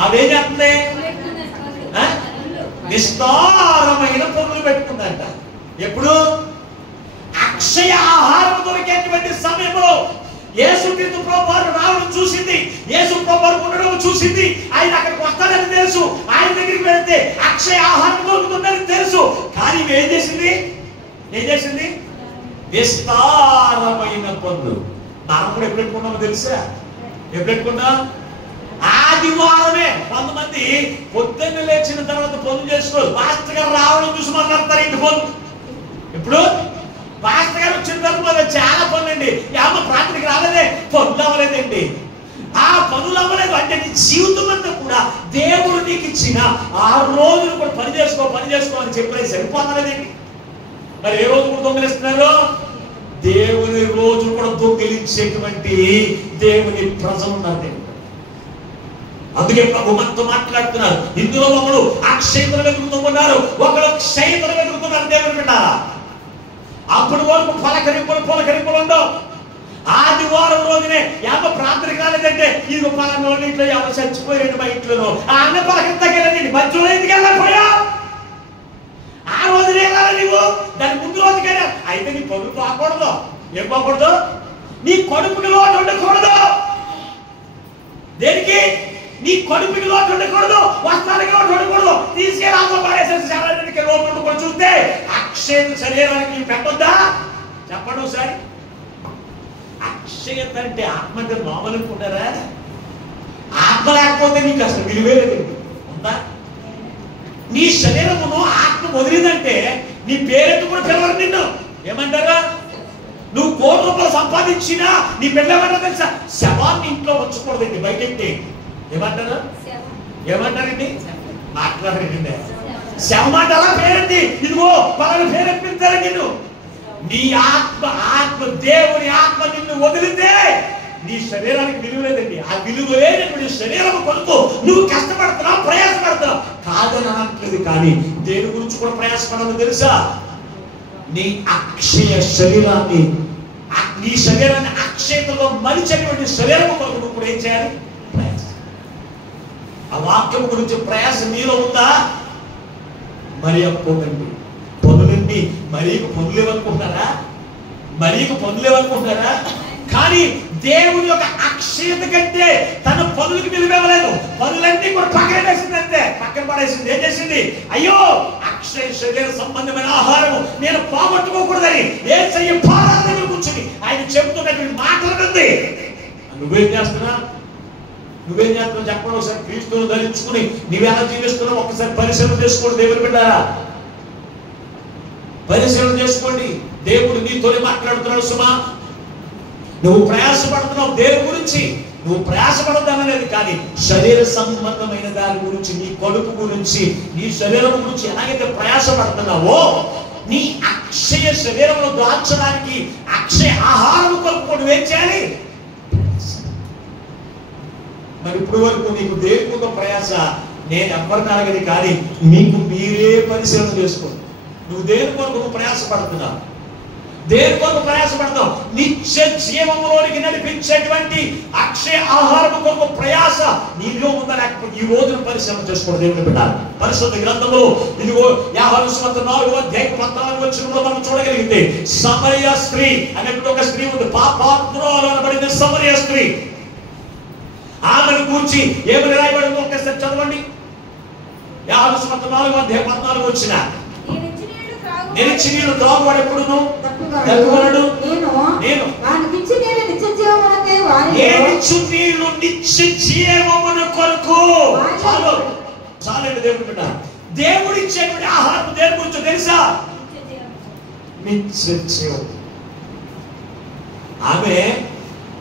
ఆవిడేం చేస్తుంది? విస్తారమైన పనులు పెట్టుకుందంట. ఎప్పుడు? అక్షయ ఆహారం దొరికేటువంటి సమయంలో యేసుక్రీస్తు ప్రభువారు రావడం చూసింది, యేసు ప్రభువారు ఉండడం చూసింది. ఆయన అక్కడికి వస్తాడని తెలుసు, ఆయన దగ్గరికి వెళ్తే అక్షయ ఆహారం దొరుకుతుందని తెలుసు. కానీ ఏం చేసింది? విస్తారమైన పనులు. మనం కూడా ఎప్పుడు పెట్టుకున్నామో తెలుసా? ఎప్పుడు పెట్టుకున్నాం? ఆదివారమే. కొంతమంది పొద్దున్న లేచిన తర్వాత పనులు చేసుకోరు. పాస్టర్ గారు రావడం చూసి మాట్లాడతారు ఇంటి పనులు. ఇప్పుడు పాస్టర్ గారు వచ్చిన తర్వాత చాలా పనులు అండి. అమ్మ ప్రార్థనకి రాలేదే, పనులు అవ్వలేదండి. ఆ పనులు అవ్వలేదు అంటే నీ జీవితం అంతా కూడా దేవుడు నీకు ఇచ్చిన 6 రోజులు కూడా పని చేసుకో అని చెప్పలేదు, సరిపోతలేదండి. మరి ఏ రోజు కూడా దొంగిలిస్తున్నారు? దేవుని రోజు కూడా దొంగిలించేటువంటి దేవుని ప్రజలు ఉన్నారు. అందుకే ప్రభు మనతో మాట్లాడుతున్నారు. ఇందులో ఒకడు అక్షయతలు వెతుకుతూ ఉన్నారు, ఒకడు క్షయతలు వెతుకుతున్నారు. దేవుని బిడ్డారా, అప్పటి వరకు పలకరింపులు ఉండవు. ఆదివారం రోజునే ఎవరు ప్రార్థనకి రాలేదంటే ఇదిగో పలానా వాళ్ళ ఇంట్లో ఎవరు చచ్చిపోయాడు మా ఇంట్లోనో ఆ అన్న పలకరించగలండి. మధ్యలో ఎందుకు వెళ్ళకపోయా? ఆ రోజునే వెళ్ళాలి నువ్వు, దాని ముందు రోజుకైనా. అయితే నీ పనులు పోకూడదు. ఏం పోకూడదు? నీ కడుపుకి లోటు ఉండకూడదు. దేనికి? నీ కడుపుకి లోటు ఉండకూడదు, వస్త్రానికి లోటు ఉండకూడదు. తీసుకెళ్ళి అమ్మ పడేసేసి శరీరానికి లోటు ఉండకూడదు. చూస్తే అక్షయ శరీరానికి నీవు పెట్టొద్దా? చెప్పండి ఒకసారి. అక్షయత అంటే ఆత్మ అంటే మామూలు అనుకుంటారా? ఆత్మ లేకపోతే నీకు అసలు విలువే లేదండి. ఉందా? నీ శరీరమును ఆత్మ వదిలిందంటే నీ పేరెత్తు కూడా పిలవరు నిన్ను. ఏమంటారా? నువ్వు 1 కోటి రూపాయలు సంపాదించినా నీ బిడ్డ ఏమంటారు తెలుసా? శవాన్ని ఇంట్లో ఉంచకూడదండి, బయటెట్టి. ఏమంటారండి? మాట్లాడండి. శవం అంటారా? పేరెత్తి ఇదిగో పలానా పేరెత్తింటారా నిన్ను? నీ ఆత్మ దేవుని ఆత్మ నిన్ను వదిలితే నీ శరీరానికి విలువ లేదండి. ఆ విలువ లేనటువంటి శరీరం కొరకు నువ్వు కష్టపడుతున్నావు, ప్రయాసపడుతున్నావు కాదని అనట్లేదు. కానీ దేని గురించి కూడా ప్రయాసపడాలో తెలుసా? నీ అక్షయ శరీరాన్ని, నీ శరీరాన్ని అక్షయతలో మలిచేటువంటి శరీరం కొరకు నువ్వు కూడా ఏం చేయాలి? ఆ వాక్యం గురించి ప్రయాస నీలో ఉందా? మరి అనుకోకండి. పనులన్నీ మరీకు పనులేవనుకుంటున్నారా? కానీ దేవుని యొక్క అక్షయత కంటే తన పనులకు విలువలేదు. పనులన్నీ కూడా పక్కన వేసింది, అంతే పక్కన పడేసింది. ఏం చేసింది? అయ్యో అక్షయ శరీర సంబంధమైన ఆహారం నేను పోగొట్టుకోకూడదని యేసయ్య పాదాల దగ్గర కూర్చుని ఆయన చెబుతున్నటువంటి మాటలు ఉంది. నువ్వేం చేస్తున్నావు చెప్పడం ఒకసారి. క్రీస్తును ధరించుకుని నువ్వెలా జీవిస్తున్నావు ఒక్కసారి పరిశీలన చేసుకోండి. దేవుని బిడ్డారా, పరిశీలన చేసుకోండి. దేవుడు నీతోనే మాట్లాడుతున్నాడు. సుమా, నువ్వు ప్రయాసపడుతున్నావు దేని గురించి? నువ్వు ప్రయాసపడద్దనలేదు, కానీ శరీర సంబంధమైన దాని గురించి, నీ కడుపు గురించి, నీ శరీరం గురించి ఎలాగైతే ప్రయాసపడుతున్నావో నీ అక్షయ శరీరంలో దాల్చడానికి అక్షయ ఆహారం కొరకు నువ్వేం చేయాలి? మరి ఇప్పుడు వరకు నీకు దేని కొరకు ప్రయాస? నేను ఎవరిని అడగదు, కానీ మీకు మీరే పరిశీలన చేసుకోండి. నువ్వు దేని కొరకు నువ్వు ప్రయాసపడుతున్నావు? దేని కొరకు ప్రయాసపడతావు? నిత్య జీవములోనికి నడిపించేటువంటి అక్షయ ఆహారం కొరకు ప్రయాస నీలో ఉందా లేకపోతే ఈ రోజున పరిశ్రమ చేసుకోవడం. దేవుని బిడ్డ, పరిశుద్ధ గ్రంథంలో ఇదిగో యోహాను సువార్త 4:14 మనం చూడగలిగితే సమరయ స్త్రీ అనేటువంటి ఒక స్త్రీ ఉంది. పాపాత్మురాలు అనబడిన సమరయ స్త్రీ. ఆమెను కూర్చి ఏమని రాయబడిందో ఒకసారి చదవండి. యోహాను సువార్త 4:14 వచ్చిన నిలిచి నీరు త్రాగువాడు ఎప్పుడును తగ్గువాడు. నేను నిత్య జీవమున కొరకు. చాలండి దేవుడి బిడ్డ. దేవుడు ఇచ్చేటువంటి ఆహారం దేని గురించో తెలుసా? నిత్య జీవం. ఆమె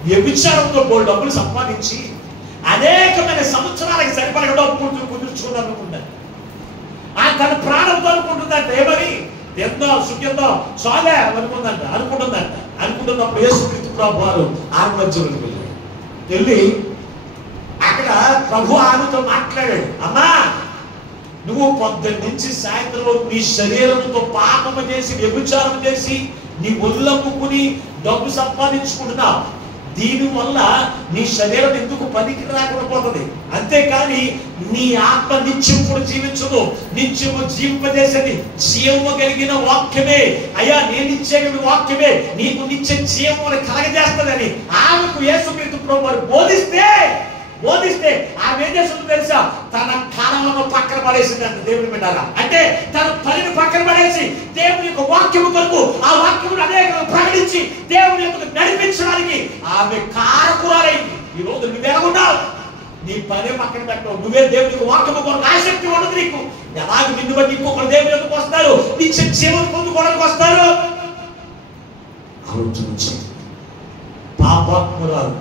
వ్యభిచారంతో డబ్బులు సంపాదించి అనేకమైన సంవత్సరాలకు సరిపడ డబ్బు కుదుర్చుకుందామనుకుంటారు. తన ప్రాణంతో అనుకుంటుందంట. ఏమని? తిందాం సుఖిద్దాం చాలే అనుకుంటున్నప్పుడు యేసుక్రీస్తు ప్రభు వారు ఆమె మధ్యలోకి వెళ్ళి అక్కడ ప్రభు ఆమెతో మాట్లాడాడు. అమ్మా, నువ్వు పొద్దున్న నుంచి సాయంత్రం నీ శరీరంతో పాపము చేసి వ్యభిచారం చేసి నీ ఒళ్ళమ్ముకుని డబ్బు సంపాదించుకుంటున్నావు. దీనివల్ల నీ శరీరం ఎందుకు పనికి రాకుండా పోతుంది. అంతేకాని నీ ఆత్మ నిత్యం కూడా జీవించదు. నిత్యము జీవింపజేసేది జీవము కలిగిన వాక్యమే. అయ్యా, నేను ఇచ్చేటువంటి వాక్యమే నీకు నిత్య జీవమును కలగజేస్తుందని ఆమెకు యేసుక్రీస్తు ప్రభువు బోధిస్తే ఆమె ఏం చేస్తుందో తెలుసా? తన కాలంలో పక్కన పడేసింది అంట. దేవుని బిడ్డారా, అంటే తన పనిని పక్కన పడేసి దేవుని యొక్క వాక్యము కొరకు ఆ వాక్యమును అనేక ప్రకటించి దేవుని యొక్క నడిపించడానికి ఆమె కారకురాలైంది. ఈ రోజు నువ్వేమన్నావు? నీ పని పక్కన పెట్టవు. నువ్వే దేవుని యొక్క వాక్యము కొరకు ఆసక్తి ఉండదు నీకు. ఎలాగ నిన్ను బట్టి ఇంకొకరు దేవుని యొక్క వస్తారు, నిత్య జీవనం పొందుకోవడానికి వస్తారు. ఆలోచించి పాపాత్మురాలు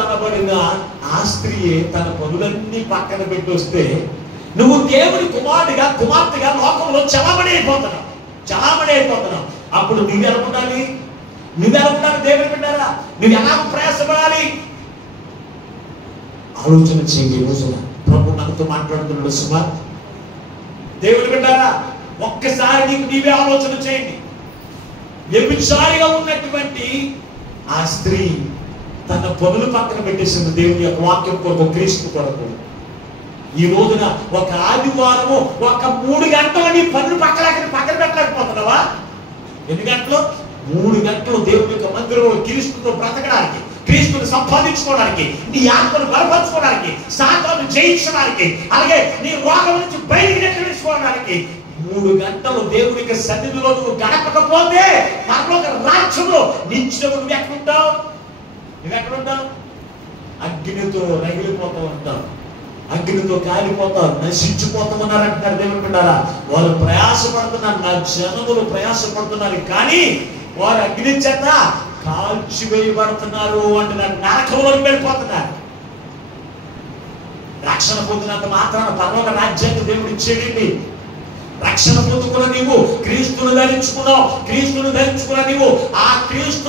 అనబడిన ఆ స్త్రీయే తన పనులన్నీ పక్కన పెట్టి వస్తే, నువ్వు దేవుని కుమార్తెగా లోకంలో చలామణి అయిపోతున్నావు. అప్పుడు నువ్వెనుకుంటాను దేవుని బిడ్డారా, నువ్వు ఎలా ప్రయాసపడాలి? ఆలోచన చేయండి. ఈ రోజున ప్రభు మనతో మాట్లాడుతున్నాడు. సుమా దేవుని బిడ్డారా, ఒక్కసారి నీవే ఆలోచన చేయండి. వ్యభిచారిగా ఉన్నటువంటి ఆ స్త్రీ తన పనులు పక్కన పెట్టేసింది దేవుని యొక్క వాక్యం కొరకు, క్రీస్తు కొరకు. ఈ రోజున ఒక ఆదివారము ఒక 3 గంటలు నీ పనులు పక్కన పెట్టలేకపోతున్నావా? ఎన్ని గంటలు? 3 గంటలు దేవుని యొక్క మందిరంలో క్రీస్తుతో బ్రతకడానికి, క్రీస్తుని సంపాదించుకోవడానికి, నీ ఆత్మను బలపరచుకోవడానికి, సాతాను జయించడానికి, అలాగే నీ రోగం నుంచి బయటికి నెట్టుకోవడానికి 3 గంటలు దేవుని యొక్క సన్నిధిలో నువ్వు గడపకపోతే పరలోక రాజ్యంలో నిత్యం నువ్వు ఎక్కడుంటావు? అగ్నితో రగిలిపోతూ ఉంటావు, అగ్నితో కాలిపోతావు, నశించిపోతామన్నారంటున్నారు దేవుని బిడ్డారా. వాళ్ళు ప్రయాసపడుతున్నారు, నా జనములు ప్రయాసపడుతున్నారు, కానీ వారు అగ్ని చేత కాల్చివేయబడుతున్నారు అంటున్నారు, నరకంలోకి వెళ్ళిపోతున్నారు. రక్షణ పొందినంత మాత్రాన పరలోక రాజ్యాన్ని దేవుడు ఇచ్చేయండి. రక్షణ పొందుకున్న నీవు క్రీస్తుని ధరించుకున్న నీవు ఆ క్రీస్తు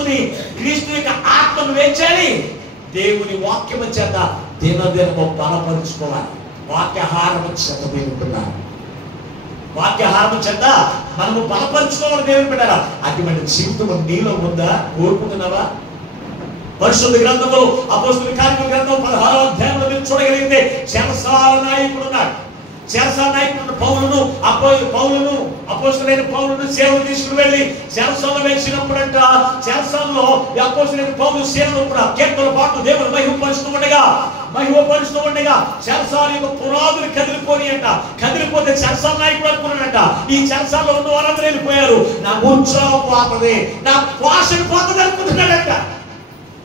యొక్క ఆత్మను వేచాలి. దేవుని వాక్యము చేత దినదినము బలపరుచుకోవాలి. వాక్యాహారం చేత దేవుడున్నారు, వాక్యాహారం చేత మనము బలపరుచుకోవాలి. దేవుని బిడ్డారా, అటువంటి జీవితం నీలో ఉందా? కోరుకుంటున్నావా? పరిశుద్ధ గ్రంథంలో అపోస్తలుల కార్యముల గ్రంథం 16వ అధ్యాయంలో మీరు చూడగలిగితే చెరసాల నాయకుడు ఉన్నాడు. చెరసాల నాయకుడు పౌలును అపోస్తలులైన పౌలును సేవలు తీసుకుని వెళ్ళి చెరసాలలో వేసినప్పుడంట, చెరసాలలో అపోస్తలులైన పౌలు సేవలు కూడా కీర్తన పాటు దేవుడు మహిమపరుస్తూ ఉండగా చెరసాల యొక్క పునాదులు కదిలిపోతే చెరసాల నాయకుడు అనుకున్నాడంట, ఈ చెరసాలలో ఉన్న వాళ్ళందరూ వెళ్ళిపోయారు, నా ఉత్సాహం పోతుంది, నా వాసన పోతుంది అనుకుంటున్నాడంట.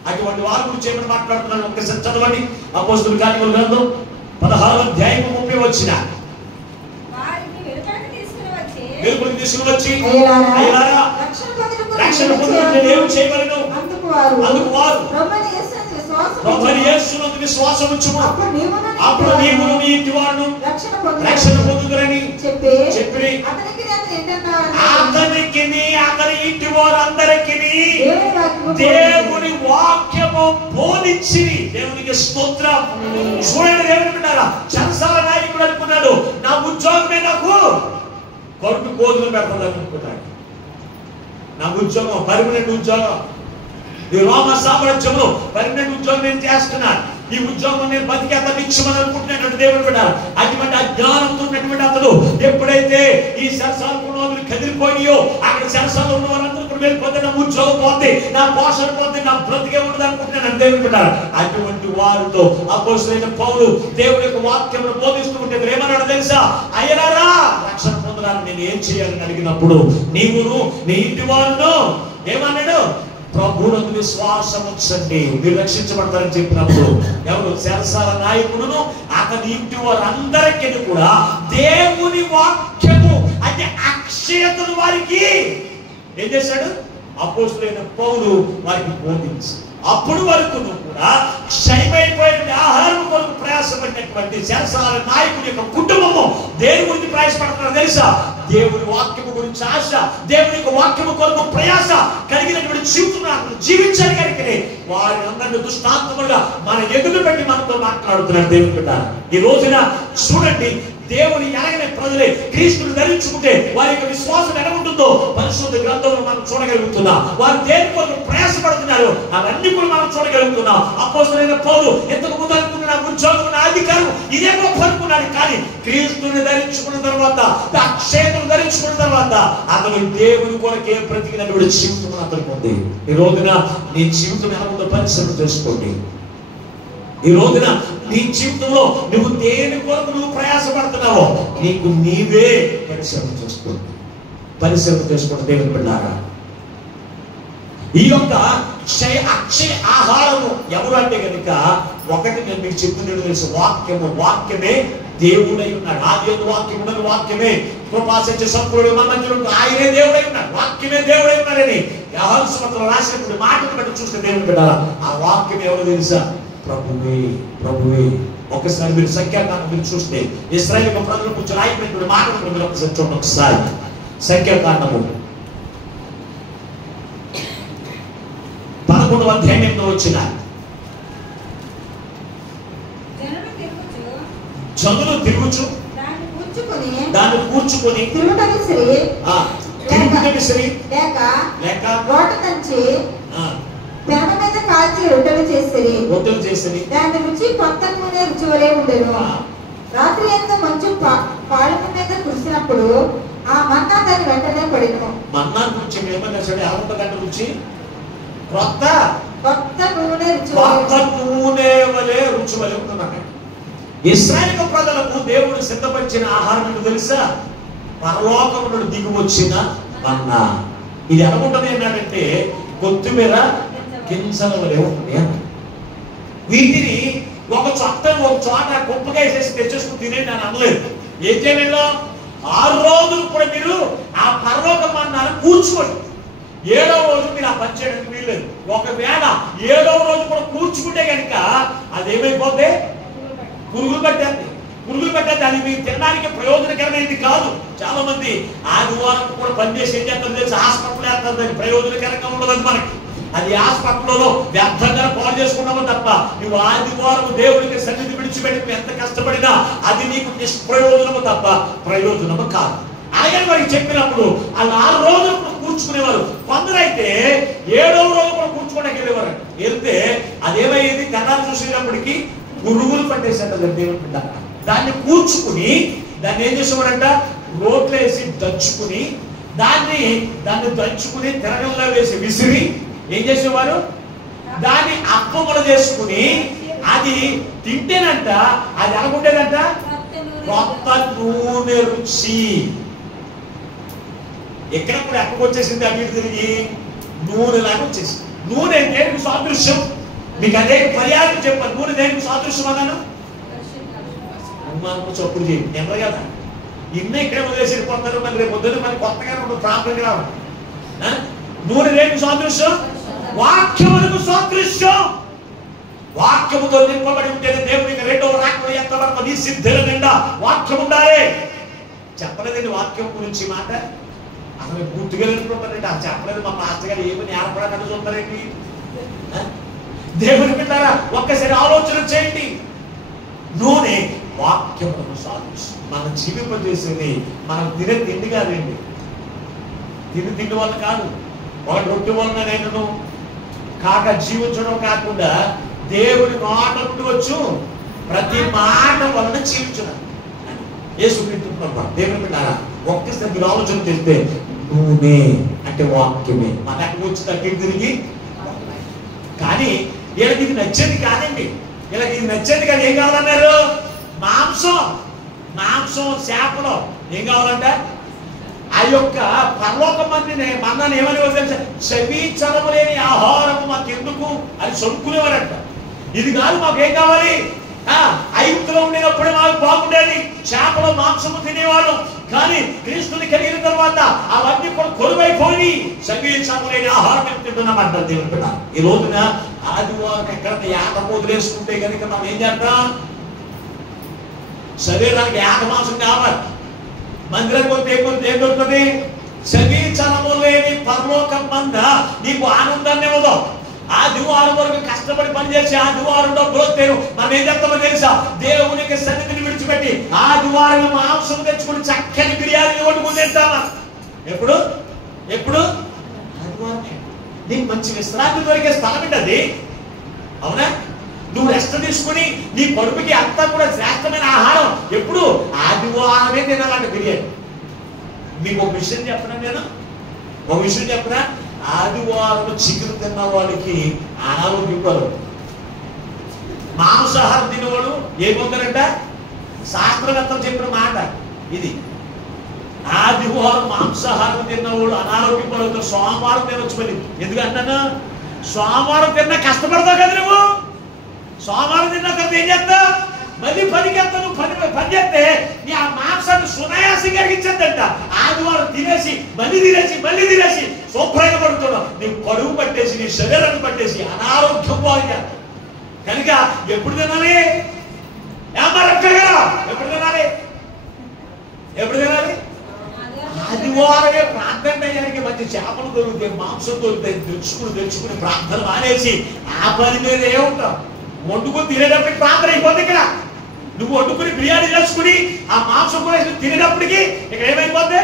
అటువంటి వారి గురించి ఏమని మాట్లాడుతున్నాడు ఒక్కసారి చదవండి. అపోస్తలుల కార్యముల గ్రంథం 16వ అధ్యాయం 30 వచ్చిన వెలుపలికి తీసుకుని వచ్చి రక్షణ పొందుటకు ఏమి చేయవలెను? అందుకు వారు ప్రభువైన యేసునందు విశ్వాసం ఉంచుము, అప్పుడు నీవును నీ ఇంటి వారును రక్షణ పొందుదురని చెప్పి అతని ఇంటి వారందరికీ దేవుని వాక్యము బోధించి, దేవునికి స్తోత్రం. చూడండి దేవుని బిడ్డారా, చెరసాల నాయకుడు అనుకున్నాడు, నా ఉద్యోగమే నాకు కొడుకు కోతులు పెడతాడు అనుకున్నాడు. నా ఉద్యోగం పర్మనెంట్ ఉద్యోగం, ఈ రోమ సామ్రాజ్యంలో పర్మనెంట్ ఉద్యోగం నేను చేస్తున్నాను, ఈ ఉద్యోగం నేను బతికేత నిత్యమని అనుకుంటున్నాడు దేవుడు బిడ్డ. అటువంటి అజ్ఞానంతో ఉన్నటువంటి అతడు ఎప్పుడైతే ఈ చెరసాల పునాదులు కదిలిపోయినాయో, అక్కడ చెరసాలలో ఉన్న వారందరూ వెళ్ళిపోతే నా ఉద్యోగం పోతే, నా పోషణ పోతే, నా బ్రతికే ఉండదు అనుకుంటున్నాను దేవుడు బిడ్డ. అటువంటి వారితో అపోస్తలులైన పౌలు దేవుడి యొక్క వాక్యమును బోధిస్తూ ఉంటే ఏమన్నాడు తెలుసా? అయ్యలారా, రక్షణ పొందడానికి నేను ఏం చేయాలని అడిగినప్పుడు నీవును నీ ఇంటి వారును ఏమన్నాడు? ప్రభువునందు విశ్వాసం ఉంచండి, మీరు రక్షించబడతారని చెప్పినప్పుడు ఎవరు? చెరసాల నాయకుడును అతని ఇంటి వారందరికీ కూడా దేవుని వాక్యము అంటే అక్షయతను వారికి ఏం చేశాడు? అపోస్తలులైన పౌలు వారికి బోధించి, అప్పుడు వరకు కూడా క్షయమైపోయిన ఆహారం కొరకు ప్రయాసపడినటువంటి చెరసాల నాయకుడి యొక్క కుటుంబము దేని గురించి ప్రయాసపడుతున్నారు తెలుసా? దేవుని వాక్యము గురించి ఆశ, దేవుని యొక్క వాక్యము కొరకు ప్రయాస కలిగినటువంటి జీవితం జీవించాలి కనుకనే వారి అందరినీ దృష్టాంతములుగా మన ఎదురు పెట్టి మనతో మాట్లాడుతున్నారు దేవుని బిడ్డ. ఈ రోజున చూడండి, దేవుని ఎలాగనే ప్రజలే క్రీస్తుని ధరించుకుంటే వారి యొక్క విశ్వాసం ఎలా ఉంటుందో పరిశుద్ధ గ్రంథంలో మనం చూడగలుగుతున్నాం. వారు దేని కొరకు ప్రయాసపడుతున్నారు అవన్నీ కూడా మనం చూడగలుగుతున్నాం. అపోస్తలులైన పౌలు ఎంతకు ముందు అనుకున్న ఉద్యోగం, అధికారం ఇదే గొప్ప అనుకున్నాడు, కానీ క్రీస్తుని ధరించుకున్న తర్వాత, అక్షయతను ధరించుకున్న తర్వాత అతను దేవుని కొరకే బ్రతికినటువంటి జీవితం అతనికి ఉంది. ఈ రోజున నీ జీవితం ఎలా ఉందో పరిశీలన చేసుకోండి. ఈ రోజున నీ జీవితంలో నువ్వు దేని కొరకు నువ్వు ప్రయాసపడుతున్నావో నీకు నీవే పరిశీలన చేసుకోండి దేవుని బిడ్డారా. ఈ యొక్క అక్షయ ఆహారము ఎవరు అంటే కనుక ఒకటి నేను మీకు చెప్తున్నాను తెలుసు, వాక్యమే దేవుడై ఉన్నాడు. ఆది యందు వాక్యం ఉన్నది, వాక్యమే కృపా సత్య సంపూర్ణుడు మన మధ్యలో ఉన్నాడు. ఆయనే దేవుడై ఉన్నాడు, వాక్యమే దేవుడై ఉన్నాడని యోహాను సువార్తలో రాసినప్పుడు మాటను బట్టి చూస్తే దేవుని బిడ్డలారా, ఆ వాక్యం ఎవరో తెలుసా? ప్రభువే, ప్రభువే. ఒకసారి మీరు సంఖ్యాకాండం మీరు చూస్తే ఇశ్రాయేలు ప్రజల గురించి రాయబడినటువంటి మాటలు మీరు ఒకసారి చూడండి. ఒకసారి సంఖ్యాకాండము 11వ అధ్యాయం 8వ వచనం. జనులు తిరుగుచు దాన్ని కూర్చుకొని తిరుగుటని లేక రోట తంచి పెన మీద కాల్చి రొట్టెలు చేసిరి. దాని రుచి కొత్త నూనె రుచి వలె ఉండెను. రాత్రి ఎంతో మంచు పాడము మీద కురిసినప్పుడు ఆ మన్నా దాని వెంటనే పడిను. మన్నా రుచి ఏమన్నా సరే ఎలా ఉంటుందంటే రుచి కొత్త నూనె వలె రుచి వలె ఉంటుందంట. ఇశ్రాయేలు ప్రజలకు దేవుడు సిద్ధపరిచిన ఆహారం ఏంటో తెలుసా? పరలోకము నుండి దిగి వచ్చిన మన్నా. ఇది అనుకుంటుంది ఏంటంటే కొత్తిమీర గింజల వలె ఉంటుంది అన్న. వీటిని ఒక చోట కుప్పగా వేసేసి తెచ్చేసుకుని తినేది అని అనలేదు. ఏం చేయాలో 6 రోజులు కూడా మీరు ఆ పరలోకం మన్నాను కూర్చోండి. 7వ రోజు మీరు ఆ పని చేయడానికి వీల్లేదు. ఒకవేళ 7వ రోజు కూడా కూర్చుకుంటే కనుక అదేమైపోతే పురుగులు పట్టేది. అది మీరు తినడానికి ప్రయోజనకరమైనది కాదు. చాలా మంది ఆదివారం కూడా పనిచేసి ఏం చేస్తారు తెలిసి హాస్పిటల్ వేస్తారు. దానికి ప్రయోజనకరంగా ఉండదు మనకి. అది హాస్పిటల్లో వ్యర్థంగా పాడు చేసుకున్నామో తప్ప నువ్వు ఆదివారం దేవుడికి సన్నిధి విడిచిపెట్టి ఎంత కష్టపడినా అది నీకు నిష్ప్రయోజనము తప్ప ప్రయోజనము కాదు. అలాగే వారికి చెప్పినప్పుడు ఆ 4 రోజులు కూడా కూర్చుకునేవారు. కొందరైతే 7వ రోజు కూడా కూర్చుకోవడానికి వెళ్ళేవారు. వెళ్తే అదేమయ్యేది? కన్నాలు చూసేటప్పటికి పురుగులు పట్టేసేట దేవుని బిడ్డ. దాన్ని కూర్చుకుని దాన్ని ఏం చేసేవారంట? రోట్లో వేసి దంచుకుని దాన్ని దంచుకుని తిరగల్లో వేసి విసిరి ఏం చేసేవారు? దాన్ని అప్పములు చేసుకుని అది తింటేనంట అది అనుకుంటేదంట కొత్త నూనె రుచి. ఎక్కడ కూడా ఎక్కడికొచ్చేసింది? అటు తిరిగి నూనె లాగా వచ్చేసింది. నూనె దేనికి సాదృశ్యం? మీకు అదే పర్యాయం చెప్పాను. నూనె దేనికి సాదృశ్యం అన్నాను? అనుమానం చప్పుడు చేయండి. నెమ్మది కదా ఇన్న ఇక్కడే వదిలేసి వెళ్ళిపోతారు. మరి రేపు పొద్దున్న మరి కొత్తగా ప్రాబ్లం రావాలి. నూనె దేనికి సాదృశ్యం? వాక్యములకు సాదృశ్యం. వాక్యముతో నింపబడి ఉంటేనే దేవునికి 2వ రాకడ ఎత్తబడుతుంది. నీ సిద్ధుల నిండా వాక్యం ఉండాలి. చెప్పలేదండి వాక్యం గురించి మాట. అసలు పూర్తిగా వెళ్ళిపోతారండి. అది చెప్పలేదు మా మాస్టర్ గారు ఏమని ఏర్పడకుండా చూస్తారండి. దేవుని బిడ్డారా ఒక్కసారి ఆలోచన చేయండి. నూనె వాక్యములను సాధిస్తుంది. మనం జీవింపజేసేది మనం తినే తిండి కాదండి. తిండి వల్ల కాదు. ఒక రొట్టె వలన నేను కాక జీవించడం కాకుండా దేవుడి మాట నుండి వచ్చు ప్రతి మాట వలన జీవించడం. యేసుక్రీస్తు దేవుని బిడ్డారా ఒక్కసారి మీరు ఆలోచన చేస్తే నూనె అంటే వాక్యమే. మన ఎక్కడికి వచ్చి తగ్గి తిరిగి. కానీ వీళ్ళకి ఇది నచ్చేది కాదండి. వీళ్ళకి ఇది నచ్చేది కానీ ఏం కావాలన్నారు? మాంసం చేపలు ఏం కావాలంట? ఆ యొక్క పరలోక మందిని మన్నాను ఏమని తెలుసా? శవీచరము లేని ఆహారము మాకు ఎందుకు అని సొనుక్కునేవారంట. ఇది కాదు మాకు ఏం కావాలి? ఐగుప్తులో ఉండేటప్పుడే మాకు బాగుండేది. చేపలు మాంసము తినేవాడు. కానీ క్రీస్తుని కలిగిన తర్వాత అవన్నీ కూడా కొలువైపోయి శవీచరము లేని ఆహారం మేము తింటున్నామంటారు దేవుని బిడ్డ. ఈ రోజున ఆదివారం ఎక్కడైనా యాట వదిలేసుకుంటే కనుక మనం ఏం చేద్దాం? శరీరానికి యాట మాంసం కావాలి. మందిరం కొద్ది ఏం దొరుకుతుంది? శవీచరము లేని పరలోకం మంద నీకు ఆనందాన్ని ఇవ్వదు. ఆదివారం వరకు కష్టపడి పనిచేసి ఆదివారం డబ్బులు వస్తేను మనం ఏం చేస్తామో తెలుసా? దేవునికి సన్నిధిని విడిచిపెట్టి ఆదివారం మాంసం తెచ్చుకుని చక్కని బిర్యానీ వండుకుని తింటామా? ఎప్పుడు ఆదివారమే. నీకు మంచి విశ్రాంతి దొరికే స్థలం ఏంటది? అవునా? నువ్వు రెస్ట్ తీసుకుని నీ కడుపుకి అంతా కూడా శ్రేష్టమైన ఆహారం ఎప్పుడు? ఆదివారమే తినాలంటే బిర్యానీ. మీకు ఒక విషయం చెప్పనా? ఆదివారం చికెన్ తిన్న వాడికి అనారోగ్యం కలదు. మాంసాహారం తినేవాడు ఏమవుతారంట? శాస్త్రవేత్తలు చెప్పిన మాట ఇది. ఆదివారం మాంసాహారం తిన్నవాడు అనారోగ్యం పడుతుంది. సోమవారం తినొచ్చు. మరి ఎందుకంటాను? సోమవారం తిన్నా కష్టపడతావు కదా నువ్వు. సోమవారం తిన్న తర్వాత ఏం చేస్తావు? మళ్ళీ పనికెళ్తాను, పని చేస్తే నీ ఆ మాంసాన్ని సునాయాసం కలిగించద్దంట. ఆదివారం తినేసి మళ్ళీ తినేసి శుభ్రంగా పడుతున్నావు. నీ కడుగు పట్టేసి, నీ శరీరాన్ని పట్టేసి అనారోగ్యం పోగా కనుక ఎప్పుడు తినాలి? ఎప్పుడు తినాలి? ఆదివారమే ప్రార్థన అయ్యానికి మంచి చేపలు దొరుకుతాయి, మాంసం దొరుకుతాయి, తెచ్చుకుని ప్రార్థన మానేసి ఆ పని మీద ఏముంటావు? వండుకుని తినేటప్పటికి ప్రార్థన అయిపోతుంది. ఇక్కడ నువ్వు వండుకుని బిర్యానీ చేసుకుని ఆ మాంసం కూడా తినేటప్పటికి ఇక్కడ ఏమైపోద్ది?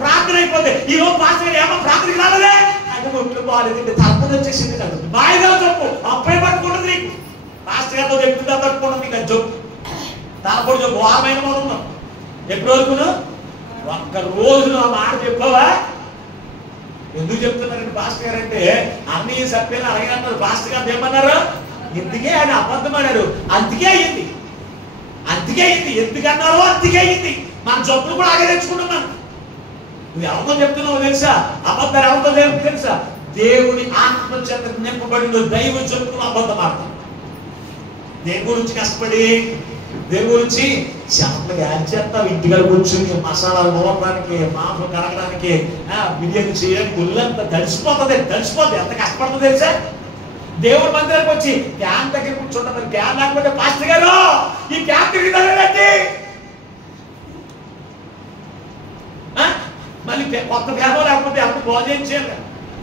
ప్రార్థన అయిపోద్ది. ఈ రోజు పాస్టర్ ఏమో ప్రార్థనకి రాలేదే అంటే ఒంట్లో బాగాలేదండి, తరపున వచ్చేసింది కదా, బాయిగా చెప్పు, అప్పుడే పట్టుకుంటుంది నీకు. పాస్టర్ గారితో చెప్తుందా పట్టుకుంటుంది నీకు, అది చెప్పు. తరపుడు చెప్పు, వారమైన మొదలు ఎప్పటి వరకును ఒక్క రోజు ఆ మాట చెప్పావా? ఎందుకు చెప్తున్నారండి పాస్టర్ గారు అంటే అన్ని సభ్యులు అడగన్నారు. పాస్టర్ గారు ఏమన్నారు? ఎందుకే ఆయన అబద్ధం ఆడారు, అందుకే అయింది. ఎందుకన్నారో అందుకే అయింది. మన జబ్బులు కూడా ఆగే తెచ్చుకుంటున్నాం. నువ్వు ఎవరితో చెప్తున్నావు తెలుసా? అబద్ధాలు ఎవరితో తెలుసా? దేవుని ఆత్మ చేత నింపబడిన దైవ జబ్బులు అబద్ధం ఆడతాం. దేని గురించి కష్టపడి, దేని గురించి చేపలు యాడ్ చేస్తావు. ఇంటికి కూర్చుని మసాలాలు నూరడానికి, మాంసం కడగడానికి, బిర్యానీ చేయడానికి ఒళ్ళంతా తడిసిపోతుంది. ఎంత కష్టపడుతుంది తెలుసా? దేవుడి మందిరానికి వచ్చి క్యాన్ దగ్గర కూర్చుంటాం. క్యాన్ లేకపోతే పాస్టర్ గారు ఈ క్యాన్ తిరిగి మళ్ళీ కొత్త ఫ్యానో లేకపోతే అంత భోజనం చేయాలి.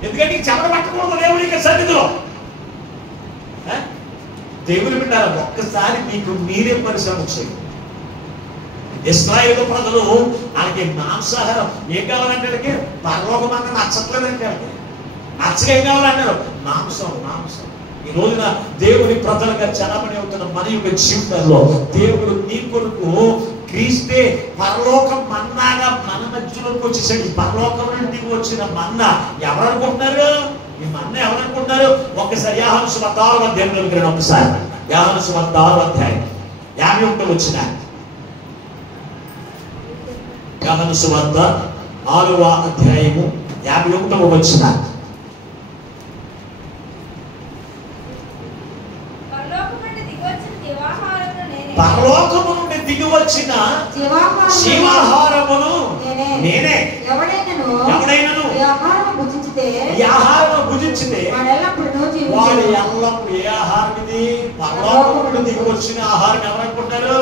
ఎందుకంటే చెమట పట్టకూడదు దేవుడికి సన్నిధిలో. దేవుని బిడ్డారా, ఒక్కసారి మీకు మీరే పరిశ్రమ చేయండి. ఇశ్రాయేలు ప్రజలు వాళ్ళకి మాంసాహారం ఏం కావాలంటే పరలోకం అన్న నచ్చట్లేదంటే నచ్చగా ఏం కావాలన్నారు? మాంసం. ఈ రోజున దేవుని ప్రజలుగా చలమణి అవుతున్న మన యొక్క జీవితంలో దేవుడు నీ కొరకు క్రీస్తే పరలోకం మన్నాగా మన మధ్యలోకి వచ్చేసాడు. ఈ పరలోకం నుండి వచ్చిన మన్నా ఎవరు అనుకుంటున్నారు? ఈ మన్నా ఎవరు అనుకుంటున్నారు? ఒక్కసారి యోహాను సువార్త 6వ అధ్యాయంలోకి రండి. ఒకసారి యోహాను సువార్త 6వ అధ్యాయం 51 వచ్చిన యోహాను సువార్త 6వ అధ్యాయము 51వ వచ్చిన పరలోకము నుండి దిగి వచ్చిన జీవాహారమును నేనే. ఎవడైనను ఈ ఆహారము భుజించితే వాడు ఎల్లప్పుడు ఏ ఆహారం ఇది? పరలోకము నుండి దిగి వచ్చిన ఆహారం ఎవరనుకుంటారు?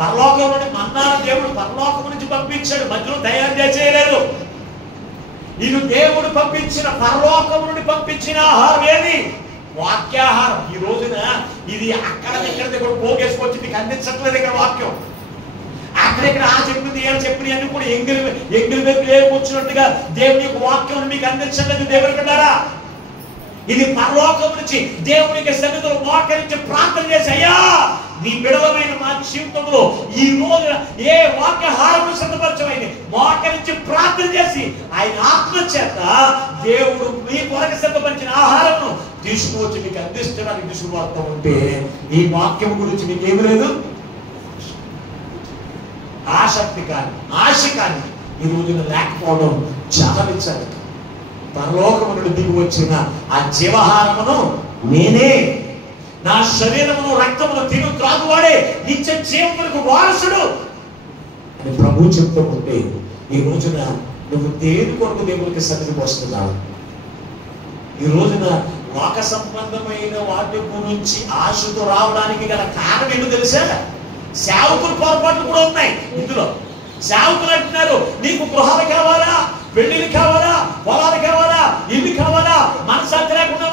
పరలోకం నుండి మన్నాను దేవుడు పరలోకం నుంచి పంపించాడు, మధ్యలో తయారు చేయలేదు. ఇది దేవుడు పంపించిన, పరలోకం నుండి పంపించిన ఆహారం ఏది? వాక్యాహారం. ఈ రోజున ఇది అక్కడ దగ్గర పోగేసుకొచ్చి మీకు అందించట్లేదు. ఇక్కడ వాక్యం అక్కడెక్కడ ఆ చెప్పింది ఏం చెప్పింది అన్ని కూడా ఎంగిలి వైపు ఏర్పొచ్చినట్టుగా దేవుని యొక్క వాక్యం మీకు అందించట్లేదు. దేవుని బిడ్డారా, ఇది పరలోకం నుంచి దేవునికి సన్నిధిలో మోకరించి ప్రార్థన చేసి, అయ్యా నీ బిడలమైన మా జీవితంలో ఈ రోజు ఏ వాక్యహారం సిద్ధపరచమైంది మోకరించి ప్రార్థన చేసి ఆయన ఆత్మ చేత దేవుడు మీ కొరకు సిద్ధపరిచిన ఆహారం తీసుకువచ్చి మీకు అందించడానికి తీసుకుపోతా ఉంటే ఈ వాక్యం గురించి మీకు ఏమి లేదు? ఆసక్తి కానీ ఆశ కానీ ఈ రోజున లేకపోవడం చాలా విచారం. పరలోకము నుండి దిగి వచ్చిన ఆ జీవాహారమును నేనే, నా శరీరమును రక్తమును తిను త్రాగువాడే నిత్య జీవమునకు వారసుడు అని ప్రభు చెప్తూ ఉంటే ఈ రోజున నువ్వు దేని కొరకు దేవునికి సన్నిధికి వస్తున్నావు? ఈ రోజున లోక సంబంధమైన వాటి గురించి ఆశతో రావడానికి గల కారణం ఏంటో తెలుసా? సేవకుల పొరపాట్లు కూడా ఉన్నాయి ఇందులో. సేవకులు అంటున్నారు, నీకు గృహాలు కావాలా, పెళ్లిళ్ళు కావాలా, పొలాలు కావాలా, ఇల్లు కావాలా, మనశ్శాంతి లేకుండా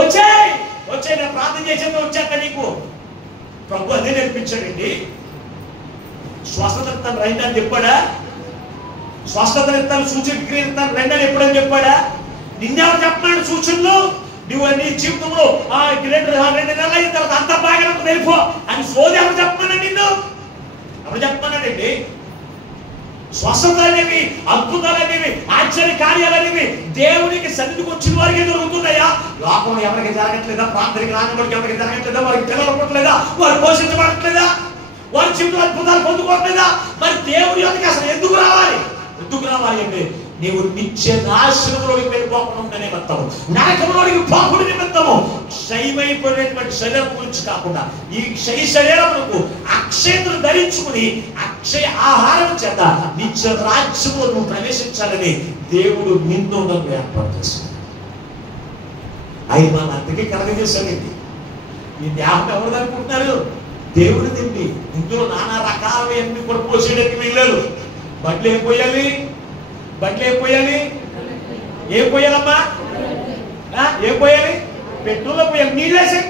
వచ్చాయి నేను ప్రార్థన చేసేది వచ్చాక నీకు ప్రభు అదే నేర్పించాడండి. స్వస్థత ఇస్తాను రండి అని చెప్పాడా? స్వస్థత ఇస్తాను, సూచన క్రియ ఇస్తాను రండి అని ఎప్పుడని చెప్పాడా? నిన్నెవరు చెప్పన్నాడు సూచనలు? నువ్వు నీ జీవితంలో 2 నెలలు అయిన తర్వాత అంత బాగా తెలిపో అని సోది ఎవరు చెప్పమన్నా? నిన్ను ఎవరు చెప్పమన్నాడండి? స్వస్థత అనేవి, అద్భుతాలు అనేవి, ఆశ్చర్య కార్యాలు అనేవి దేవునికి సన్నిధికి వచ్చిన వారికి దొరుకుతున్నాయా? లోకంలో ఎవరికి జరగట్లేదా? ప్రార్థనకి రాని వారికి ఎవరికి జరగట్లేదా? వారికి పిల్లలు పుట్టలేదా? వారు పోషించబడట్లేదా? వారి జీవితంలో అద్భుతాలు పొందుకోవట్లేదా? మరి దేవుడి యొక్కకి అసలు ఎందుకు రావాలి అంటే నీవు నిత్య నాశనంలోకి వెళ్ళిపోకుండా ఉండే నిమిత్తము, నరకంలోకి పోకుండా నిమిత్తము, క్షయమైపోయినటువంటి శరీరం గురించి కాకుండా ఈ క్షయ శరీరములకు అక్షయతను ధరించుకుని అక్షయ ఆహారం చేత నిత్య రాజ్యంలో నువ్వు ప్రవేశించాలని దేవుడు నిన్ను నన్ను ఏర్పాటు చేశాడు. ఆయన మన అందుకే కలగజేశాడండి. ఈ దేహం ఎవరు అనుకుంటున్నారు? దేవుడు తిండి. ఇందులో నానా రకాలన్నీ కూడా పోసేయడానికి వీల్లేదు. బట్టలు ఏం పోయాలి? బట్టలు ఏం పోయాలి? ఏం పోయాలమ్మా? ఏం పోయాలి? పెట్రోల్ పోయాలి. నీళ్ళు వేసి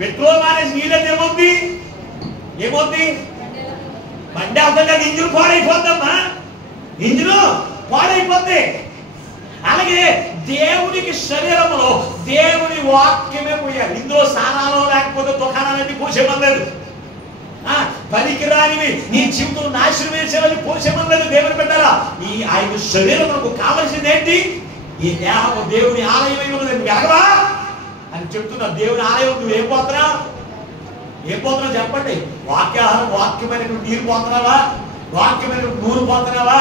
పెట్రోల్ మానేసి నీళ్ళకి ఏమవుతుంది? ఏమవుతుంది? బండి అవుతుంది కదా, ఇంజిన్ పాడైపోద్దమ్మా. ఇంజిన్ పాడైపోద్ది. అలాగే దేవునికి శరీరంలో దేవుని వాక్యమే పోయాలి. ఇందులో సారాలో లేకపోతే దుకాణాలన్నీ పోసేమలేదు. పనికిరానివి నీ జీవితం నాశనం వేసేవని పోసేమలేదు. దేవుని పెట్టారా? ఈ ఆయన శరీరంకు కావలసింది ఏంటి? ఈ దేహము దేవుని ఆలయమై ఉన్నది. వెలగవా అని చెప్తున్నా. దేవుని ఆలయం నువ్వు ఏం పోతున్నావు? ఏం పోతున్నావు చెప్పండి. వాక్యాహారం, వాక్యమైన నీరు పోతున్నావా? వాక్యమైన నూరు పోతున్నావా?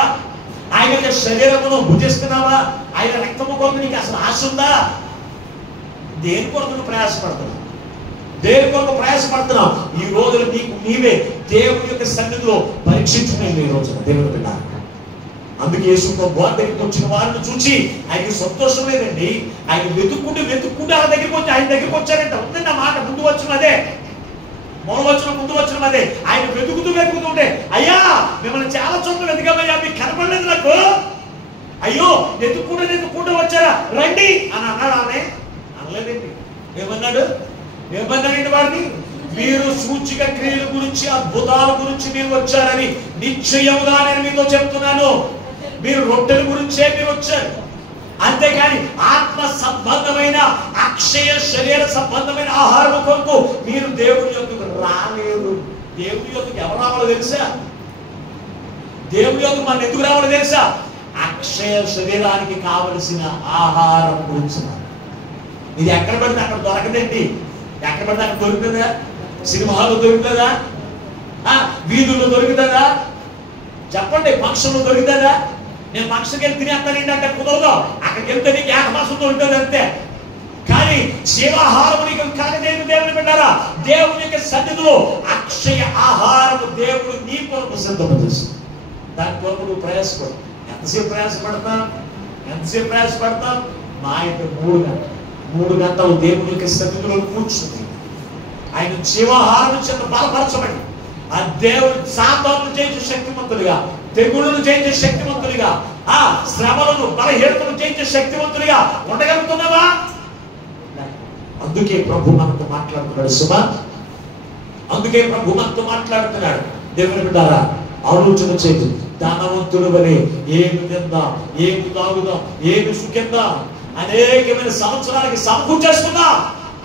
ఆయన యొక్క శరీరమును భుజిస్తున్నావా? ఆయన రక్తము కొరకు నీకు అసలు ఆశ ఉందా? దేని కొరకు నువ్వు ప్రయాసపడుతున్నావు? దేని కొరకు ప్రయాసపడుతున్నావు? ఈ రోజులు నీకు నీవే దేవుని యొక్క సన్నిధిలో పరీక్షించుకునేది ఈ రోజున దేవుని బిడ్డ. అందుకే యేసుతో దగ్గరికి వచ్చిన వారిని చూసి ఆయనకి సంతోషం లేదండి. ఆయన వెతుక్కుంటూ ఆయన దగ్గరికి వచ్చి ఆయన దగ్గరికి వచ్చారంట. ఉందండి ఆ మాట. ముందు వచ్చిన అదే, ముందు వచ్చిన అదే. ఆయన వెతుకుతుంటే, అయ్యా మిమ్మల్ని చాలా చోట్ల వెతకామయ్యా, మీకు కనపడలేదు నాకు. అయ్యో వెతుక్కుంటూ వచ్చారా, రండి అని అన్నాడు. ఆమె అనలేదండి. ఏమన్నాడండి వారిని? మీరు సూచిక క్రియల గురించి, అద్భుతాల గురించి మీరు వచ్చారని నిశ్చయముగా నేను మీతో చెప్తున్నాను. మీరు రొట్టెల గురించే మీరు వచ్చారు, అంతేకాని ఆత్మ సంబంధమైన అక్షయ శరీర సంబంధమైన ఆహారం కొరకు మీరు దేవుని యొక్కకు రాలేదు. దేవుని యొక్కకు ఎవరు రావాలో తెలుసా? దేవుని యొక్కకు మనం ఎందుకు రావాలో తెలుసా? అక్షయ శరీరానికి కావలసిన ఆహారం గురించి. ఇది ఎక్కడ పడితే అక్కడ దొరకదండి. ఎక్కడ పడితే అక్కడ దొరుకుతుందా? సినిమాలో దొరుకుతుందా? వీధుల్లో దొరుకుతుందా? చెప్పండి. ఫంక్షన్లో దొరుకుతుందా? నేను ఫంక్షన్కి వెళ్ళి తినేస్తానండి అంటే కుదరదు. అక్కడికి వెళ్తే నీకు ఏకమాసం దొరుకుతుంది అంతే. కానీ జీవాహారం నీకు కలగజేయని దేవుని పెట్టారా? దేవుని యొక్క సన్నిధిలో అక్షయ ఆహారము దేవుడు నీ కొరకు సిద్ధపరుస్తుంది. దాని కొరకు నువ్వు ప్రయాసపడు. ఎంతసేపు ప్రయాసపడతాం? మా యొక్క 3 గంటలు దేవుని యొక్క సన్నిధిలో కూర్చుంది. ఆయన జీవాహారం చేత బలపరచబడి ఆ దేవుడు సాతానును జయించే శక్తివంతులుగా, తెగుళ్ళను జయించే శక్తివంతులుగా, ఆ శ్రమలను బలహీనతను జయించే శక్తివంతులుగా ఉండగలుగుతున్నావా? అందుకే ప్రభు మనతో మాట్లాడుతున్నాడు. సుమా, అందుకే ప్రభు మనతో మాట్లాడుతున్నాడు. దేవుని బిడ్డారా, ఆలోచన చేయదు. ధనవంతుడు వలె ఏమి తిందాం, ఏమి తాగుదాం, ఏమి సుఖిద్దాం, అనేకమైన సంవత్సరాలకి సమకూర్చేసుకుందాం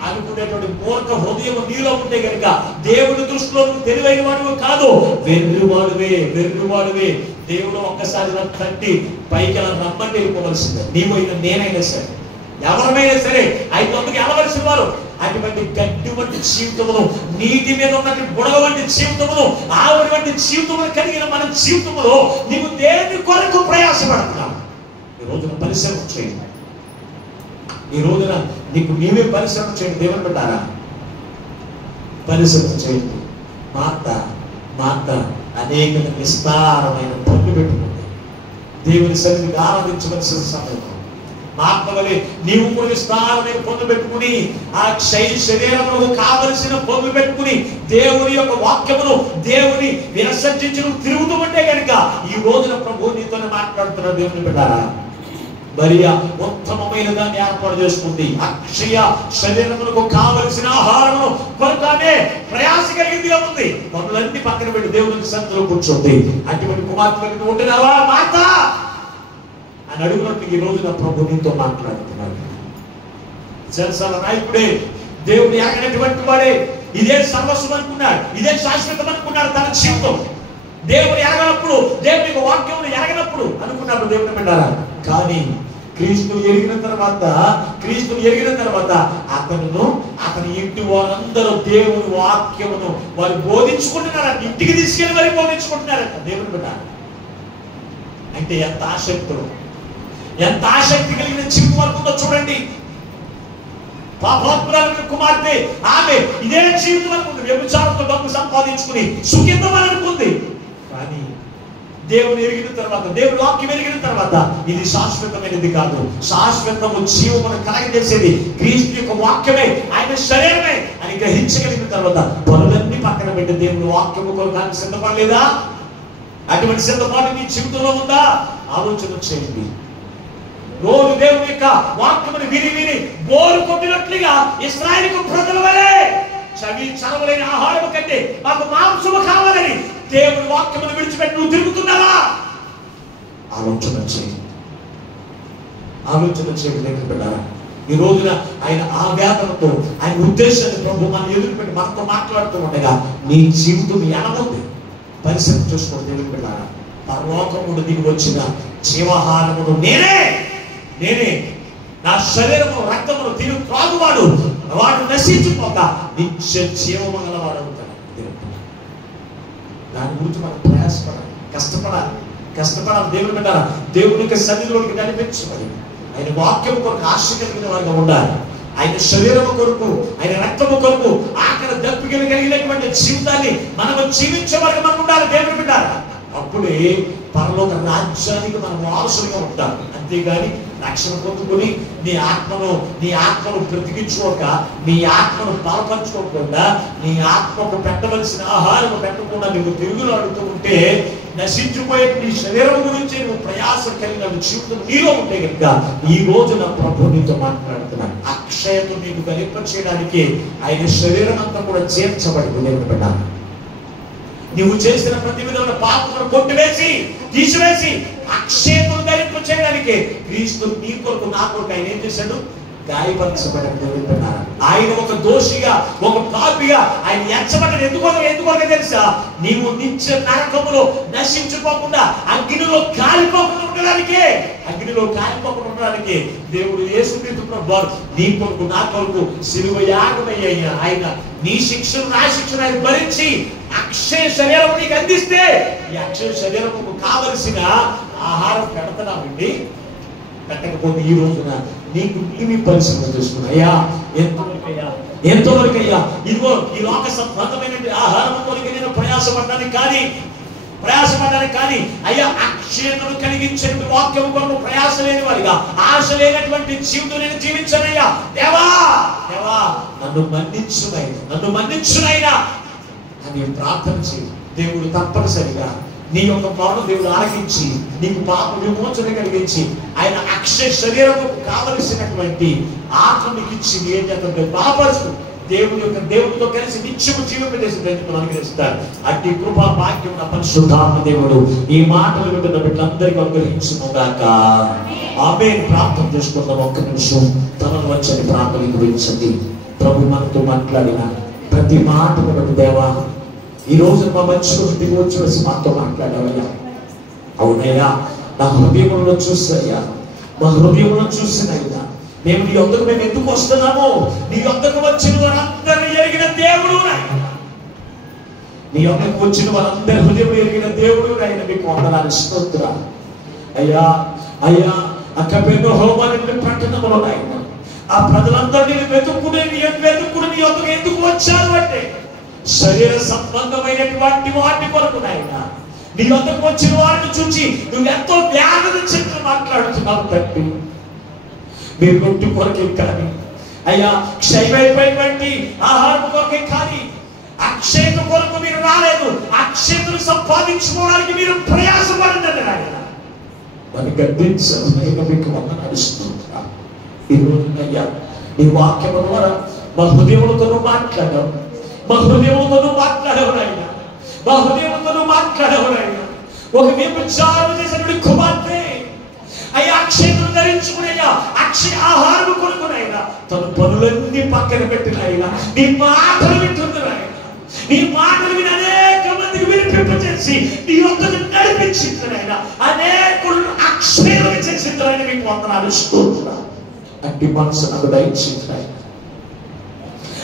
అనుకునేటువంటి మూర్ఖ హృదయం నీలో ఉంటే కనుక దేవుడి దృష్టిలో తెలివైన వాడు కాదు, వెర్రివాడువే. దేవుడు ఒక్కసారి నాకు తట్టి పైకి అలా రమ్మంటే వెళ్ళిపోవలసిందే. నీవైనా నేనైనా సరే, ఎవరైనా సరే 500కి వెళ్ళవలసిన వారు. అటువంటి గడ్డి వంటి జీవితమును, నీటి మీద ఉన్నటువంటి బుడగ వంటి జీవితమును, ఆవిడ వంటి జీవితమును కలిగిన మన జీవితములో నీవు దేని కొరకు ప్రయాసపడుతున్నావు? ఈ రోజున పరిశ్రమ చేయండి. ఈ రోజున నీకు నీవే పరిశ్రమ చేయండి. దేవుని పెట్టారా? పరిశ్రమ చేయండి. మాత అనేక విస్తారమైన పనులు పెట్టుకుంది. దేవుని సన్నిధిని ఆరాధించవలసిన సమయం. మాత వలె నీవు కూడా విస్తారమైన పనులు పెట్టుకుని ఆ క్షయ శరీరములకు కావలసిన పనులు పెట్టుకుని దేవుని యొక్క వాక్యమును దేవుని విసర్జించి తిరుగుతూ ఉంటే కనుక ఈ రోజున ప్రభు నీతోనే మాట్లాడుతున్న దేవుని పెట్టారా? మరియా ఉత్తమమైన దాన్ని ఏర్పాటు చేసుకుంది. అక్షయ శరీరములకు కావలసిన ఆహారమును కొరకానే ప్రయాస కలిగిందిగా ఉంది. పనులన్నీ పక్కన పెట్టి దేవునికి సన్నిధిలో కూర్చోండి. అటువంటి కుమార్తెలకు ఉంటున్నావా మాత అని అడుగునట్టు ఈ రోజున ప్రభు నీతో మాట్లాడుతున్నాడు. జనసాల నాయకుడే, దేవుడు ఎరగనటువంటి వాడే, ఇదే సర్వస్వం అనుకున్నాడు, ఇదే శాశ్వతం అనుకున్నాడు తన జీవితం. దేవుడు ఎరగనప్పుడు, దేవుని వాక్యమును ఎరగనప్పుడు అనుకున్నాడు దేవుని బిడ్డారా. కానీ క్రీస్తుని ఎరిగిన తర్వాత అతని ఇంటి వారందరూ దేవుని వాక్యమును వారు బోధించుకుంటున్నారంట. ఇంటికి తీసుకెళ్ళి మరి బోధించుకుంటున్నారంట దేవుని బిడ్డ. అంటే ఎంత ఆసక్తులు, ఎంత ఆసక్తి కలిగిన జీవితం అనుకుందో చూడండి. పాపాత్మురాలైన కుమార్తె ఆమె ఇదే జీవితం అనుకుంది, వ్యభిచారంతో డబ్బు సంపాదించుకుని సుఖితం అని అనుకుంది. కానీ దేవుడు ఎరిగిన తర్వాత, దేవుడు వాక్యం ఎరిగిన తర్వాత ఇది శాశ్వతమైనది కాదు, శాశ్వతము జీవమును కలగజేసేది క్రీస్తు యొక్క వాక్యమే, ఆయన శరీరమే అని గ్రహించగలిగిన తర్వాత పనులన్నీ పక్కన పెట్టి దేవుడు వాక్యము కొరకు సిద్ధపడలేదా? అటువంటి సిద్ధపాటు నీ జీవితంలో ఉందా? ఆలోచన చేయండి. రోజు దేవుని యొక్క వాక్యమును విని విని బోరు కొట్టినట్లుగా ఇశ్రాయేలు ప్రజల వలె చరవలేని ఆహారము కంటే మాకు మాంసము కావాలని దేవుని వాక్యమును విడిచిపెట్టి నువ్వు తిరుగుతున్నావా? ఆలోచన చేయి, ఆలోచన చేయలేకపోయారా? ఈ రోజున ఆయన ఆ వేదనతో, ఆయన ఉద్దేశాన్ని ప్రభు మనం ఎదురుపెట్టి మనతో మాట్లాడుతూ ఉండగా నీ జీవితం ఎనముంది పరిస్థితి చూసుకోండి. దేవుని బిడ్డారా, పరలోకముడు దిగి వచ్చిన జీవాహారమును నేనే, నా శరీరము రక్తమును తిని త్రాగువాడు వాడు నశించిపోక నిత్య జీవము గలవాడు అవుతాడు. దాని గురించి మనం ప్రయాసపడాలి, కష్టపడాలి. దేవుని బిడ్డారా, దేవుని యొక్క సన్నిధిలోకి నడిపించబడి ఆయన వాక్యం కొరకు ఆశ కలిగిన వారిగా ఉండాలి. ఆయన శరీరము కొరకు, ఆయన రక్తము కొరకు ఆఖరి దప్పికలు కలిగినటువంటి జీవితాన్ని మనము జీవించే వారికి మనం ఉండాలి. దేవుని బిడ్డారా, అప్పుడే పరలోక రాజ్యానికి మనం వారసులుగా ఉంటాం. అంతేగాని రక్షణ పొందుకుని నీ ఆత్మను బ్రతికించుకోక, నీ ఆత్మను బలపరచుకోకుండా, నీ ఆత్మకు పెట్టవలసిన ఆహారం పెట్టకుండా నువ్వు తిరుగులాడుతూ ఉంటే నశించిపోయే నీ శరీరం గురించి నువ్వు ప్రయాసం కలిగిన జీవితం నీలో ఉంటే కనుక ఈ రోజు నా ప్రభు నీతో మాట్లాడుతున్నాను. అక్షయత నీకు కలిప చేయడానికి ఆయన శరీరం అంతా కూడా చేర్చబడింది. దేవుని బిడ్డ, నువ్వు చేసిన ప్రతి విధమైన పాపమును కొట్టివేసి తీసివేసి అక్షయతను ధరింప చేయడానికి క్రీస్తు నీ కొరకు నా కొరకు ఆయన ఏం చేశాడు? గాయపరచబడ్డాడు. ఆయన ఒక దోషిగా, ఒక పాపిగా ఆయన ఎంచబడ్డాడు. ఎందుకోగా తెలుసా? నీవు నిత్య నరకములో నశించిపోకుండా అగ్నిలో కాలిపోకుండా ఉండడానికి దేవుడు యేసుక్రీస్తు ప్రభువు నీ కొరకు నా కొరకు సిలువ యాగమయ్య ఆయన నీ శిక్షను నా శిక్షను ఆయన భరించి అక్షయ శరీరం నీకు అందిస్తే ఈ అక్షయ శరీరముకు కావలసిన ఆహారం పెడతామండి. పెట్టకపోతే ఈ రోజున నీకు నీవి పరిశ్రమ చేసుకున్నా, అయ్యా ఎంతవరకయ్యా ఇదిగో ఈ లోక సంబంధమైన ఆహారం కొరకు నేను ప్రయాసపడ్డానికి కానీ అయ్యా అక్షయతను కలిగించే వాక్యం కొరకు ప్రయాస లేని వారిగా, ఆశ లేనటువంటి జీవితం నేను జీవించనయ్యా. దేవా నన్ను మన్నించునైనా అని ప్రార్థన చేయి. దేవుడు తప్పనిసరిగా నీ యొక్క పాపం దేవుడు ఆలకించి నీకు పాప విమోచన కలిగించి ఆయన అక్షయ శరీరము కావలసినటువంటి ఆత్మనికి ఇచ్చి ఏం చేస్తుంటే బలపరుచు దేవుడితో కలిసి నిత్యము జీవింపజేసి అనుగ్రహిస్తారు. అట్టి కృపా భాగ్యం పరిశుద్ధాత్మ దేవుడు ఈ మాటలు వింటున్న బిడ్డలందరికీ అనుగ్రహించుగాక. ఆమేన్. ప్రార్థన చేసుకుందాం. ఒక్క నిమిషం తనను వచ్చని ప్రార్థన గురించండి. ప్రభు మనతో మాట్లాడిన ప్రతి మాటను బట్టి దేవా ఈ రోజు మా మంచిగా దిగి వచ్చి మాతో మాట్లాడావయ్యా. అవునయ్యా, నా హృదయంలో చూసాయ్యా, మా హృదయంలో చూసినయ్యా మేము నీ యొద్దకు మేము ఎందుకు వస్తున్నామో నీ యొద్దకు వచ్చిన వారందరూ ఎరిగిన దేవుడు, నీ యొద్దకు వచ్చిన వారందరి హృదయం ఎరిగిన దేవుడు ఆయన మీకు వందనాలు స్తోత్రాలు. అయ్యా అక్కపెన్నో హోమాన్ని పట్టణంలో ఆయన ఆ ప్రజలందరినీ వెతుక్కుని నీ యొద్దకు ఎందుకు వచ్చారు అంటే శరీర సంబంధమైనటువంటి వాటి కొరకు నాయన నీ వద్దకు వచ్చిన వారిని చూసి నువ్వు ఎంతో వ్యాధి చెట్లు మాట్లాడుతున్నావు తండ్రి. మీరు రొట్టి కొరకే కానీ అయ్యా క్షయమైపోయినటువంటి ఆహారం కొరకే కానీ అక్షయత కొరకు మీరు రాలేదు. అక్షయతను సంపాదించుకోవడానికి మీరు ప్రయాసపడండి ఆయన మరి గద్దించగా మీకు వందనాలు ఇస్తున్నా. ఈ రోజునయ్యా నీ వాక్యం ద్వారా మా హృదయములతో మాట్లాడావు, మా హృదయముతో మాట్లాడేవాడైనా, మా హృదయముతో మాట్లాడేవాడైనా ఒక వ్యభిచారం చేసినటువంటి కుమార్తె అయ్యా అక్షయతను ధరించుకునేయ్యా అక్షయ ఆహారం కొనుక్కునైనా తన పనులన్నీ పక్కన పెట్టినైనా నీ మాటలు వింటున్నాయన, నీ మాటలు విని అనేక మందికి వినిపింపచేసి నీ యొక్కను నడిపించిందినైనా అనేకులను అక్షయలు చేసిందినైనా మీకు వందనాలు ఇస్తున్నా. అట్టి మనసు నాకు దయచింది,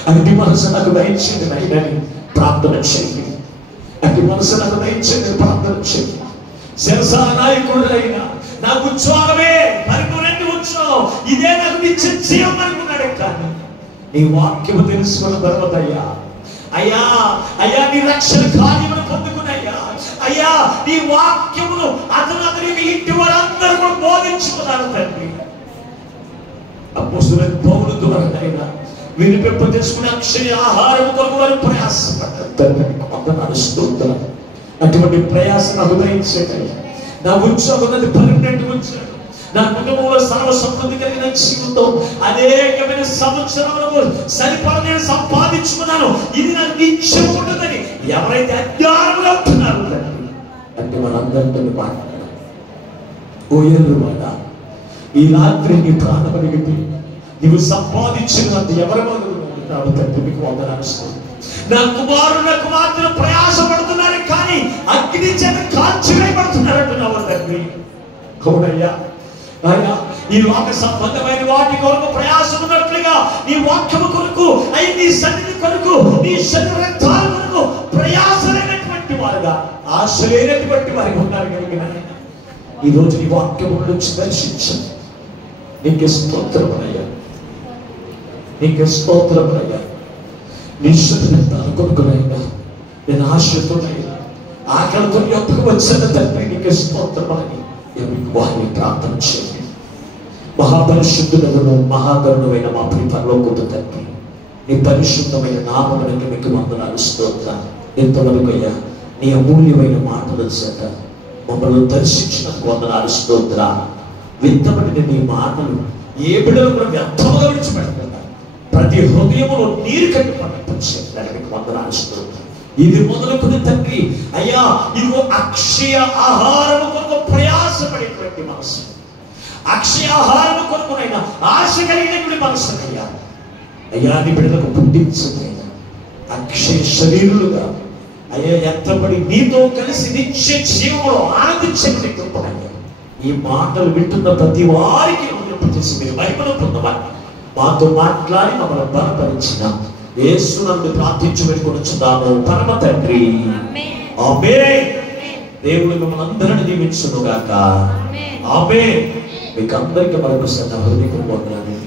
అట్టి మనసు నాకు దయచింది నైనా ప్రార్థన చేయండి. అట్టి మనసు నాకు దయచింది ప్రార్థన చేయండి. శిరసాల నాయకుడైనా నాకు ఉద్యోగమే పరిపూర్ణ ఉద్యోగం, ఇదే నాకు నిత్య జీవం అనుకున్నాడే. కానీ నీ వాక్యము తెలుసుకున్న తర్వాత అయ్యా నీ రక్షణ కార్యమును పొందుకున్నాయ్యా, అయ్యా నీ వాక్యమును అతనికి ఇంటి వారందరూ కూడా బోధించుకున్నారు తండ్రి. అపోస్తలుడైన పౌలు ద్వారా వినిపింప తెలుసుకునే అక్షయ ఆహారం కొరకు వారు ప్రయాసపడ్డారు తండ్రి. స్తోత్రం. అటువంటి ప్రయాస నాకు దయచేయండి. నా ఉద్యోగం అది పర్మనెంట్ ఉద్యోగం, నా కుటుంబంలో సర్వ సమృద్ధి కలిగిన జీవితం, అనేకమైన సంవత్సరములకు సరిపడ నేను సంపాదించుకున్నాను, ఇది నాకు నిత్యం ఉంటుందని ఎవరైతే అజ్ఞానంలో ఉంటున్నారు తండ్రి అంటే మనందరితో మాట్లాడాలి. ఓ ఎరువాడ, ఈ రాత్రి నీ ప్రాణపడిగితే నీవు సంపాదించినంత ఎవరి మొదలు తండ్రి మీకు వందనాలు. నా కుమారులకు మాత్రం ప్రయాసపడుతున్నారు కానీ అగ్ని చేత కాల్చివేయబడుతున్నారంటున్నావు తండ్రి. అవునయ్యా, ఈ లోక సంబంధమైన వాటి కొరకు ప్రయాసం ఉన్నట్లుగా నీ వాక్యము కొరకు అయి నీ సన్నిధి కొరకు నీ శరీరాల కొరకు ప్రయాసమైనటువంటి వారుగా ఆశ లేనటువంటి వారికి ఉన్నారు కనుక ఈ రోజు నీ వాక్యము నుంచి దర్శించండి. నీకు స్తోత్రమునయ్యా, నీకు స్తోత్రమునయ్యా. నీ శరీరాల కొరకునైనా నేను ఆశతోనైనా ఆకలితో ఎప్పుడు వచ్చిన తండ్రి నీకు స్తోత్రమని వారిని ప్రార్థన చేయండి. మహాపరిశుద్ధులను మహాకరుణమైన మా ప్రియ పరలోకపు తండ్రి, నీ పరిశుద్ధమైన నామమునకు మీకు వందనాలు స్తోత్రం. ఎంతవరకు అయ్యా నీ అమూల్యమైన మాటల చేత మమ్మల్ని దర్శించినందుకు వందనాలు స్తోత్రం. విత్తబడిన నీ మాటలు ఏ బిడ్డలు కూడా వ్యర్థముగా విడిచిపెడతారు, ప్రతి హృదయములో నీరు కట్టి పంపించేదానికి వందనాలు స్తోత్రం. ఇది మొదలుకుని తండ్రి అయ్యా ఇదిగో అక్షయ ఆహారము కొరకు ప్రయాసపడేటువంటి మనసు, అక్షయ ఆహారము కొరకునైనా ఆశ కలిగినటువంటి మనసు అయ్యా అయ్యా నీ బిడ్డలకు పుట్టించదైనా అక్షయ శరీరులుగా అయ్యా ఎత్తబడి నీతో కలిసి నిత్య జీవంలో ఆనందించే కృపణయ్యా. ఈ మాటలు వింటున్న ప్రతి వారికి చేసి మీరు మహిమను పొందమని మాతో మాట్లాడి మమ్మల్ని బలపరిచిన యేసునందు ప్రార్థించి పెట్టుకొనిచున్నాము పరమ తండ్రి, ఆమేన్. దేవుడు మిమ్మల్ని అందరిని దీవించును గాక, ఆమేన్. మీకు అందరికీ మరొకసారి హృదయపూర్వక వందనాలు.